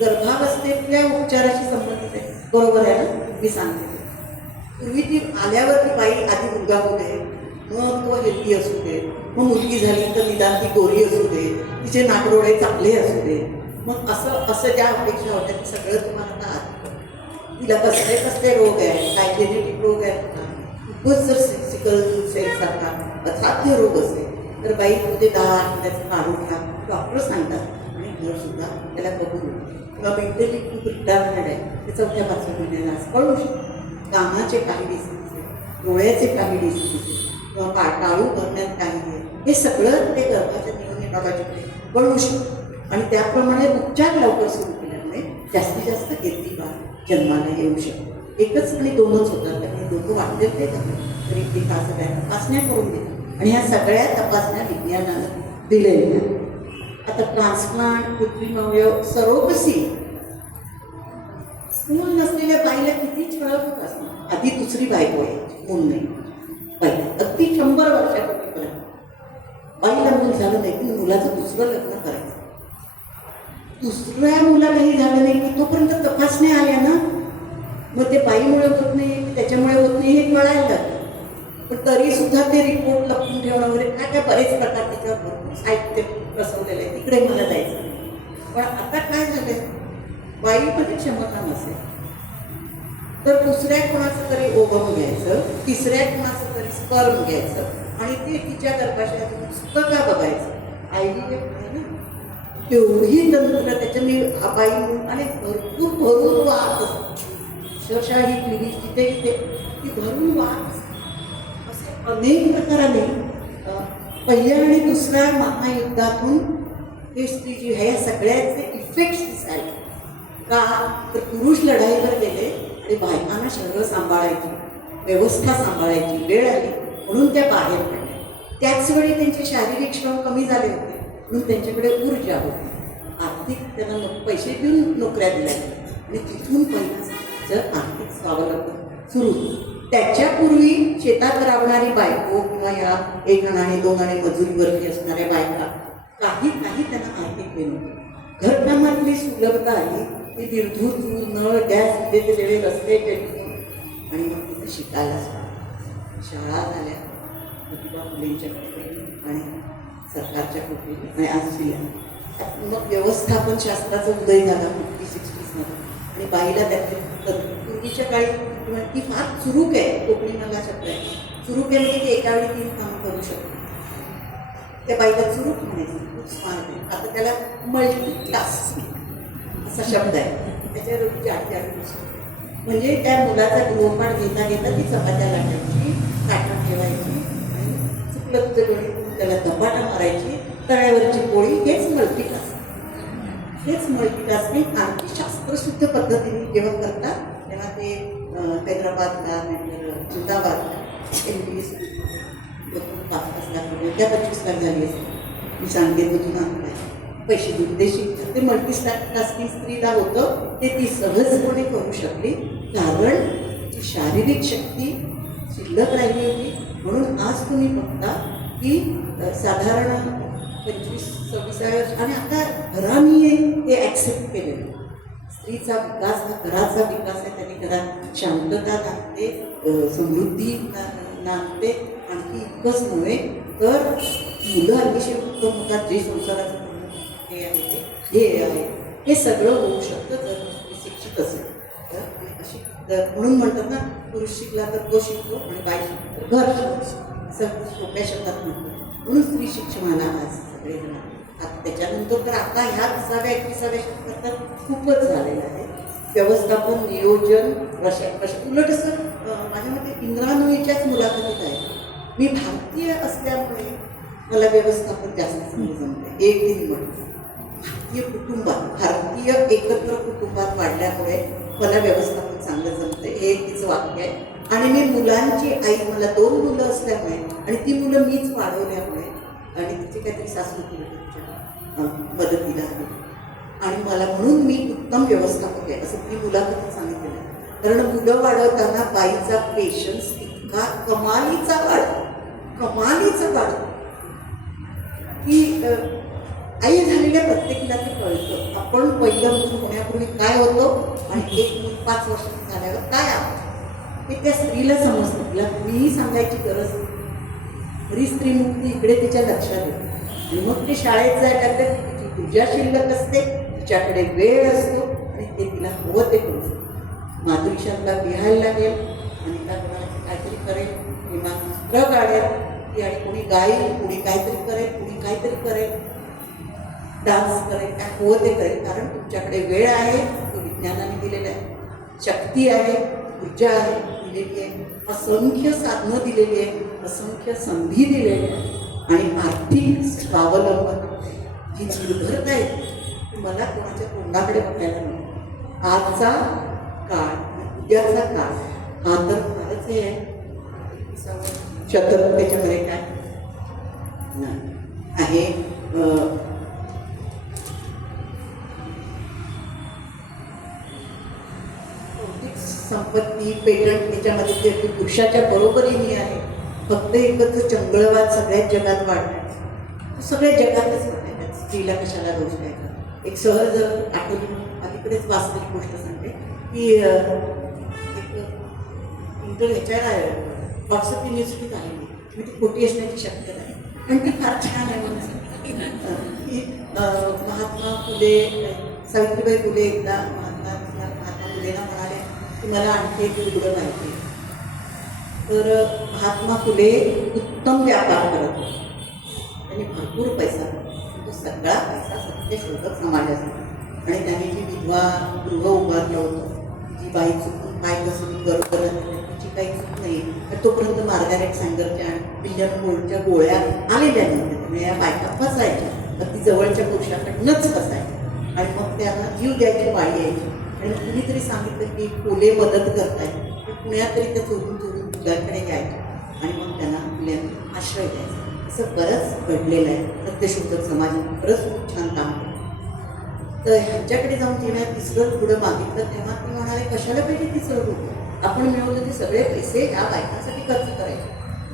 गर्भावस्थेतल्या उपचाराशी संबंधित आहे. बरोबर आहे ना मी सांगते. पूर्वी ती आल्यावर ती बाई आधी मुलगा होऊ दे, मग तो हेल्दी असू दे, मग मुलगी झाली तर निदान ती गोरी असू दे, तिचे नाकडोळे चांगले असू दे, मग असं ज्या अपेक्षा होत्या ते सगळं तुम्हाला आता तिला कसले रोग आहे, काय जेनेटिक रोग आहे का, खूपच जर सिकल सेलसारखा असाध्य रोग असेल तर बाई तुझे 10 आठवड्याचं काढून घ्या, डॉक्टर सांगतात. आणि घरसुद्धा त्याला बघून किंवा मेंटली खूप रिटायर्ड आहे ते 4-5 महिन्याला कळू शकतो. कानाचे काही डिसीज, डोळ्याचे काही डिसीज किंवा टाळू भरण्यात काही आहे, हे सगळं ते गर्भाच्या निओनेटॉलॉजीकडे कळू शकतं. आणि त्याप्रमाणे उपचार लवकर सुरू केल्यामुळे जास्तीत जास्त हेल्दी बाळ जन्माला येऊ शकतो. 1च आणि 2च होतात, त्यामुळे लोक वाटले ते तरी ते का सगळ्या तपासण्या करून देतात. आणि ह्या सगळ्या तपासण्या विज्ञानानं दिलेल्या. आता ट्रान्सप्लांट, कृत्रिम अवयव, सरोगसी, मूल नसलेल्या बाईला किती छळ होत असणार. आधी दुसरी बायको यायची, मूल नाही पहिला, अगदी 100 वर्षापूर्वीपर्यंत बाईला मूल झालं नाही की मुलाचं दुसरं लग्न करायचं. दुसऱ्या मुलालाही झालं नाही की तोपर्यंत तपासण्या आल्या ना, मग ते बाईमुळे होत नाही की त्याच्यामुळे होत नाही हे कळायला लागलं. पण तरी सुद्धा ते रिपोर्ट लपवून ठेवणं वगैरे काय बरेच प्रकार त्याच्यावर भरपूर साहित्य बसवलेलं आहे, तिकडे मला जायचं. पण आता काय झालंय, बाईमध्ये क्षमता नसेल तर दुसऱ्या कोणाचं तरी ओगम घ्यायचं, तिसऱ्या कोणाचं तरी स्पर्म घ्यायचं आणि ते तिच्या गर्भाशयातून नुसतं का बघायचं. IVF आहे ना, तेवढी तंत्र त्याच्याने बाई आणि भरपूर भरून वाहत असते. अक्षरशः ही क्लिनिक जिथे जिथे ती भरून वाहत असते. असे अनेक प्रकाराने पहिल्या आणि दुसऱ्या महायुद्धातून हे स्त्री जी आहे या सगळ्याचे इफेक्ट्स दिसायला. का तर पुरुष लढाईवर गेले आणि बायकांना शरीर सांभाळायची, व्यवस्था सांभाळायची वेळ आली म्हणून त्या बाहेर पडल्या. त्याचवेळी त्यांचे शारीरिक श्रम कमी झाले होते म्हणून त्यांच्याकडे ऊर्जा होती. आर्थिक त्यांना पैसे देऊन नोकऱ्या दिल्या आणि तिथून पहिलाच आर्थिक स्वावलंबन सुरू. त्याच्यापूर्वी शेतात राबणारी बायको किंवा या 1 आणे 2 आणे मजुरीवरती असणाऱ्या बायका काही त्यांना आर्थिक नव्हते. घरकामातली सुलभता आली, ती विद्युत, नळ, गॅस, वेगवेगळे रस्ते, टेलिफोन, आणि मग तिथं शिकायला शाळा झाल्या प्रतिभा मुलींच्याकडे आणि सरकारच्या कृपेने. आणि आज स्त्रिया मग व्यवस्थापन शास्त्राचा उदय झाला 50-60 आणि बाईला त्यातले पूर्वीच्या काळी ती फार चुरूक आहे. कोकणी मला शब्द आहे चुरूक आहे, म्हणजे ती एका वेळी 3 कामं करू शकते. त्या बाईला चुरूक म्हणायचं, खूप स्मार्ट आहे. आता त्याला मल्टीटास्किंग असा शब्द आहे. त्याच्यावर जाडी म्हणजे त्या मुलाचा गृहपाठ घेता ती चपात्या लाटायची, ताटात ठेवायची आणि चुकलं गणित त्याला धपाटा मारायची, तळ्यावरची पोळी. हेच मल्टीटास्किंग आणखी शास्त्रशुद्ध पद्धतीने जेव्हा करतात तेव्हा ते हैदराबादला नाहीतर अहमदाबादला MBS 5 लाख त्या 25 लाख झाली असेल. मी सांगते तुला पैसे देऊन ते शिकतात. ते मल्टीटास्किंग स्त्रीला होतं ते ती सहजपणे करू शकली, कारण तुमची शारीरिक शक्ती शिल्लक राहिली होती. म्हणून आज तुम्ही बघता की साधारण 25-26 वर्ष आणि आता घराने ते ॲक्सेप्ट केलेलं. स्त्रीचा विकास हा घराचा विकास आहे. त्यांनी घरात शांतता नांदते, समृद्धी नांदते. आणखी इतकंच नव्हे तर मुलं अतिशय उत्तम होतात. जे संसाराचं हे आहे ते हे आहे हे सगळं होऊ शकतं जर शिक्षित असेल तर. म्हणून म्हणतात ना, पुरुष शिकला तर तो शिकतो आणि बाई शिकतो तर घर शिकतो, असं सोप्या शब्दात म्हणतो. म्हणून स्त्री शिक्षणाला आज सगळेजण त्याच्यानंतर तर आता ह्या 20व्या-21व्या शतकात तर खूपच झालेलं आहे. व्यवस्थापन, नियोजन, उलट असं माझ्या मते इंदिरा नोईच्याच मुलाखतीत आहे. मी भारतीय असल्यामुळे मला व्यवस्थापन जास्त चांगलं जमतं. एक दिन म्हणतो भारतीय कुटुंबात, भारतीय एकत्र कुटुंबात वाढल्यामुळे मला व्यवस्थापन चांगलं जमतं. हे तिचं वाक्य आहे. आणि मी मुलांची आई, मला 2 मुलं असल्यामुळे आणि ती मुलं मीच वाढवल्यामुळे आणि तिची काहीतरी सासू मदतीला आहे आणि मला म्हणून मी उत्तम व्यवस्थापक आहे असं ती मुलाखतीत सांगितलेलं. कारण मुलं वाढवताना बाईचा पेशन्स इतका कमालीचा वाढतो की आई झालेल्या प्रत्येकीला ते कळतं. आपण पहिलं मूल होण्यापूर्वी काय होतो आणि एक मूल 5 वर्षाचं झाल्यावर काय आहोत हे त्या स्त्रीला समजतं. तिला कुणीही सांगायची गरज नाही. खरी स्त्रीमुक्ती इकडे तिच्या लक्षात येते. आणि मग ते शाळेत जायला लागतं. तिची पूजा शिल्लक असते, तिच्याकडे वेळ असतो आणि ते तिला हवं ते करू शकतो. माधुरीशांतला लिहायला लागेल आणि त्या कोणाला काहीतरी करेल किंवा चित्र काढेल की आणि कोणी गाईल, कोणी काहीतरी करेल, कोणी काहीतरी करेल, डान्स करेल, काय हवं ते करेल. कारण तुमच्याकडे वेळ आहे, तो विज्ञानाने दिलेला आहे, शक्ती आहे, ऊर्जा आहे दिलेली आहे, असंख्य साधनं दिलेली आहे, असंख्य संधी दिलेली आहे आणि आर्थिक स्वावलंबन जी निर्भरता येते मला कोणाच्या तोंडाकडे बघायला नको. आजचा काळ, उद्याचा काळ हा तर फारच हे आहे. शतक त्याच्यामध्ये काय आहे संपत्ती, पेटंट त्याच्यामध्ये ते पुरुषाच्या बरोबरीने आहे. फक्त एकच चंगळवाद सगळ्याच जगात वाढणार, सगळ्या जगातच वाढणार. स्त्रीला कशाला दोष द्यायचा. एक सहज आठवली अलीकडेच वाचलेली गोष्ट सांगते की एक ह्याच्याला व्हॉट्सअप युनिव्हर्सिटीत आलेली मी ती खोटी असण्याची शक्यता आहे पण ती फार छान आहे म्हणून की महात्मा फुले, सावित्रीबाई फुले एकदा महात्मा फुलेला म्हणाले की मला आणखी एक उघडं माहिती. तर महात्मा फुले उत्तम व्यापार करत होते. त्यांनी भरपूर पैसा, तो सगळा पैसा सत्यशोधक समाजासाठी. आणि त्यांनी जी विधवा गृह उभारलं होतं, जी बाई चुकून पाय कसं बरोबर तिची काही चूक नाही, तर तोपर्यंत मार्गारेट सँगरच्या आणि विल्यम गोल्डच्या गोळ्या आलेल्या नव्हत्या. त्यामुळे या बायका फसायच्या, तर ती जवळच्या पुरुषाकडनंच फसायच्या आणि मग त्यांना जीव द्यायची पाळी यायची. आणि कुणीतरी सांगितलं की फुले मदत करतायत, पण पुण्यात तरी त्या चोरून चोरून फुलांकडे यायच्या आणि मग त्यांना फुल्यांना आश्रय द्यायचा. असं बरंच घडलेलं आहे. सत्यशोधक समाजाने खरंच खूप छान काम केलं. तर ह्यांच्याकडे जाऊन जेव्हा तिसरं पुढं मागितलं तेव्हा ते म्हणाले कशाला पाहिजे तिसरं पुढं, आपण मिळवलं ते सगळे पैसे ह्या बायकांसाठी खर्च करायचे.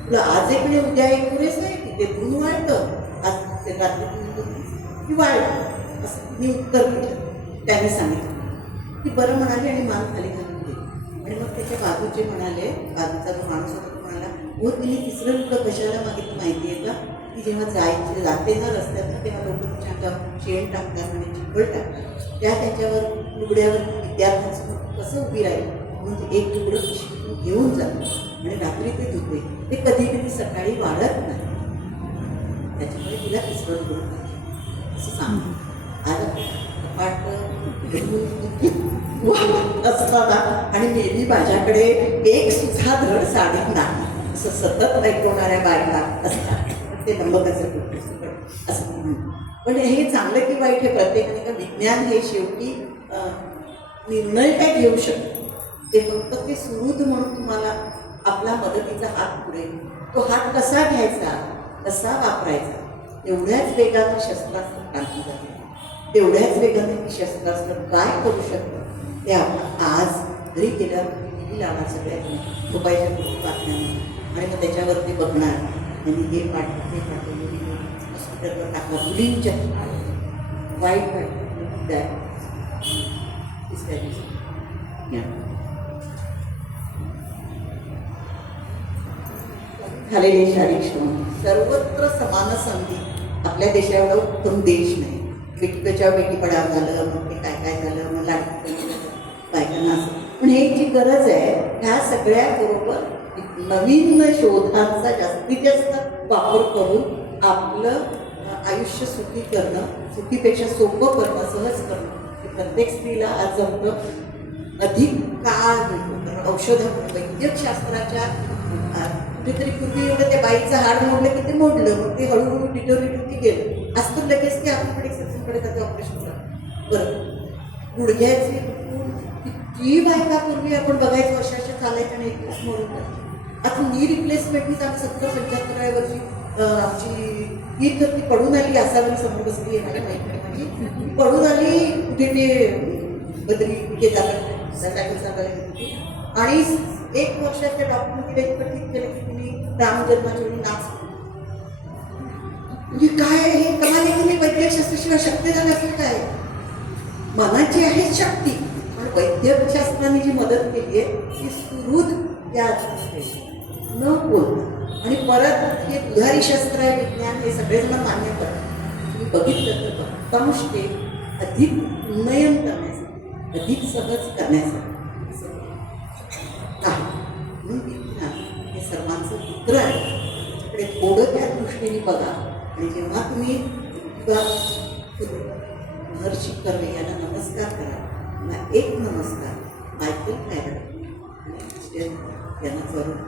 तुला आज एक मिळेल उद्या एक पुरेसं आहे की ते धुवून वाढतं, आज ते रात्री तुम्ही की वाढतं, असं मी उत्तर दिलं. त्यांनी सांगितलं की बरं म्हणाले आणि मान खाली घालून गेली. आणि मग त्याच्या बाजूचे म्हणाले, बाजूचा जो माणूस होता तो म्हणाला हो तिने तिसरं पुढं कशाला मागितलं माहिती आहे का, की जेव्हा जाते ना रस्त्यात तेव्हा लोक तिच्या अंगावर शेण टाकतात आणि चिखल टाकतात, त्या त्याच्यावर लुगड्यावर विद्यार्थ्यांसमोर कसं उभी राहील म्हणून ते एक तुकडं पिशवीतून घेऊन जातं आणि रात्री ते धुते. ते कधी कधी सकाळी वाढत नाही, त्याच्यामुळे तिला तिसरं तुकडं असं सांगतो. आज पाठ असताना आणि नेहमी माझ्याकडे एक सुद्धा धड साडी नाही असं सतत ऐकवणाऱ्या बायका असतात. ते नंबकाचं कुठं असं म्हणून. पण हे चांगलं की वाईट हे प्रत्येकाने का विज्ञान हे शेवटी निर्णय काय घेऊ शकतो, ते फक्त ते सुरुद म्हणून तुम्हाला आपला मदतीचा हात पुढे, तो हात कसा घ्यायचा कसा वापरायचा, एवढ्याच वेगाने शस्त्रास्त्र क्रांती झाली, तेवढ्याच वेगाने ती शस्त्रास्त्र काय करू शकतं ते आपण आज घरी गेल्यावर टी लावणार सगळ्यांना झोपायच्या बातम्यांना आणि मग त्याच्यावरती बघणार आणि हे पाठवलं हॉस्पिटलवर टाकला मुलींच्या वाईट वाटतं तिसऱ्या दिवशी झालेले शारीरिक श्रम सर्वत्र समान संधी. आपल्या देशाएवढा उत्तम देश नाही. बेटी बचाव बेटी पढाव झालं, मग ते काय काय झालं, मग लाडकी बायकांना असं. पण हे जी गरज आहे ह्या सगळ्या बरोबर नवीन शोधांचा जास्तीत जास्त वापर करून आपलं आयुष्य सुखी करणं, सुखीपेक्षा सोपं करणं, सहज करणं हे प्रत्येक स्त्रीला आज जमतं. अधिक काळ मिळतो कारण औषधं वैद्यकशास्त्राच्या कुठेतरी पूर्वी एवढं त्या बाईचं हाड मोडलं की ते मोडलं, मग ते हळूहळू डिटोरिटी गेलं. आज तर लगेच ते आपल्याकडे सचिनकडे त्याचं ऑपरेशन झालं. बरं गुडघ्याचे किती बायका पूर्वी आपण बघायचं वर्षाच्या चालायच्या आणि एक दिवस मोडून जायचं. आता नी रिप्लेसमेंटनीच आम्ही 70-75व्या वर्षी आमची ही तर ती पडून आली असावी समोर बसली आहे माझ्या माहिती पडून आली कुठे ते बदली कुठे सायकल चालवायला होती आणि 1 वर्षाच्या डॉक्टरने तिला इतकं ठीक केलं की तिने रामजन्माच्या वेळी नाच. म्हणजे काय हे कमाल आहे की नाही. वैद्यकशास्त्राशिवाय शक्य झालं असं काय. मनाची आहे शक्ती पण वैद्यकशास्त्राने जी मदत केली आहे ती सुहृद या न बोलणं आणि परत हे दुधारी शस्त्र आहे विज्ञान हे सगळेजण मान्य करतात. तुम्ही बघितलं तर बहुतांश ते अधिक उन्नयन करण्यासाठी अधिक सहज करण्यासाठी नाही. म्हणून विज्ञान हे सर्वांचं पुत्र आहे. त्याच्याकडे थोडं त्या दृष्टीने बघा आणि जेव्हा तुम्ही महर्षी कर्वे यांना नमस्कार करा. एक नमस्कार मायकेल फॅराडे यांना करून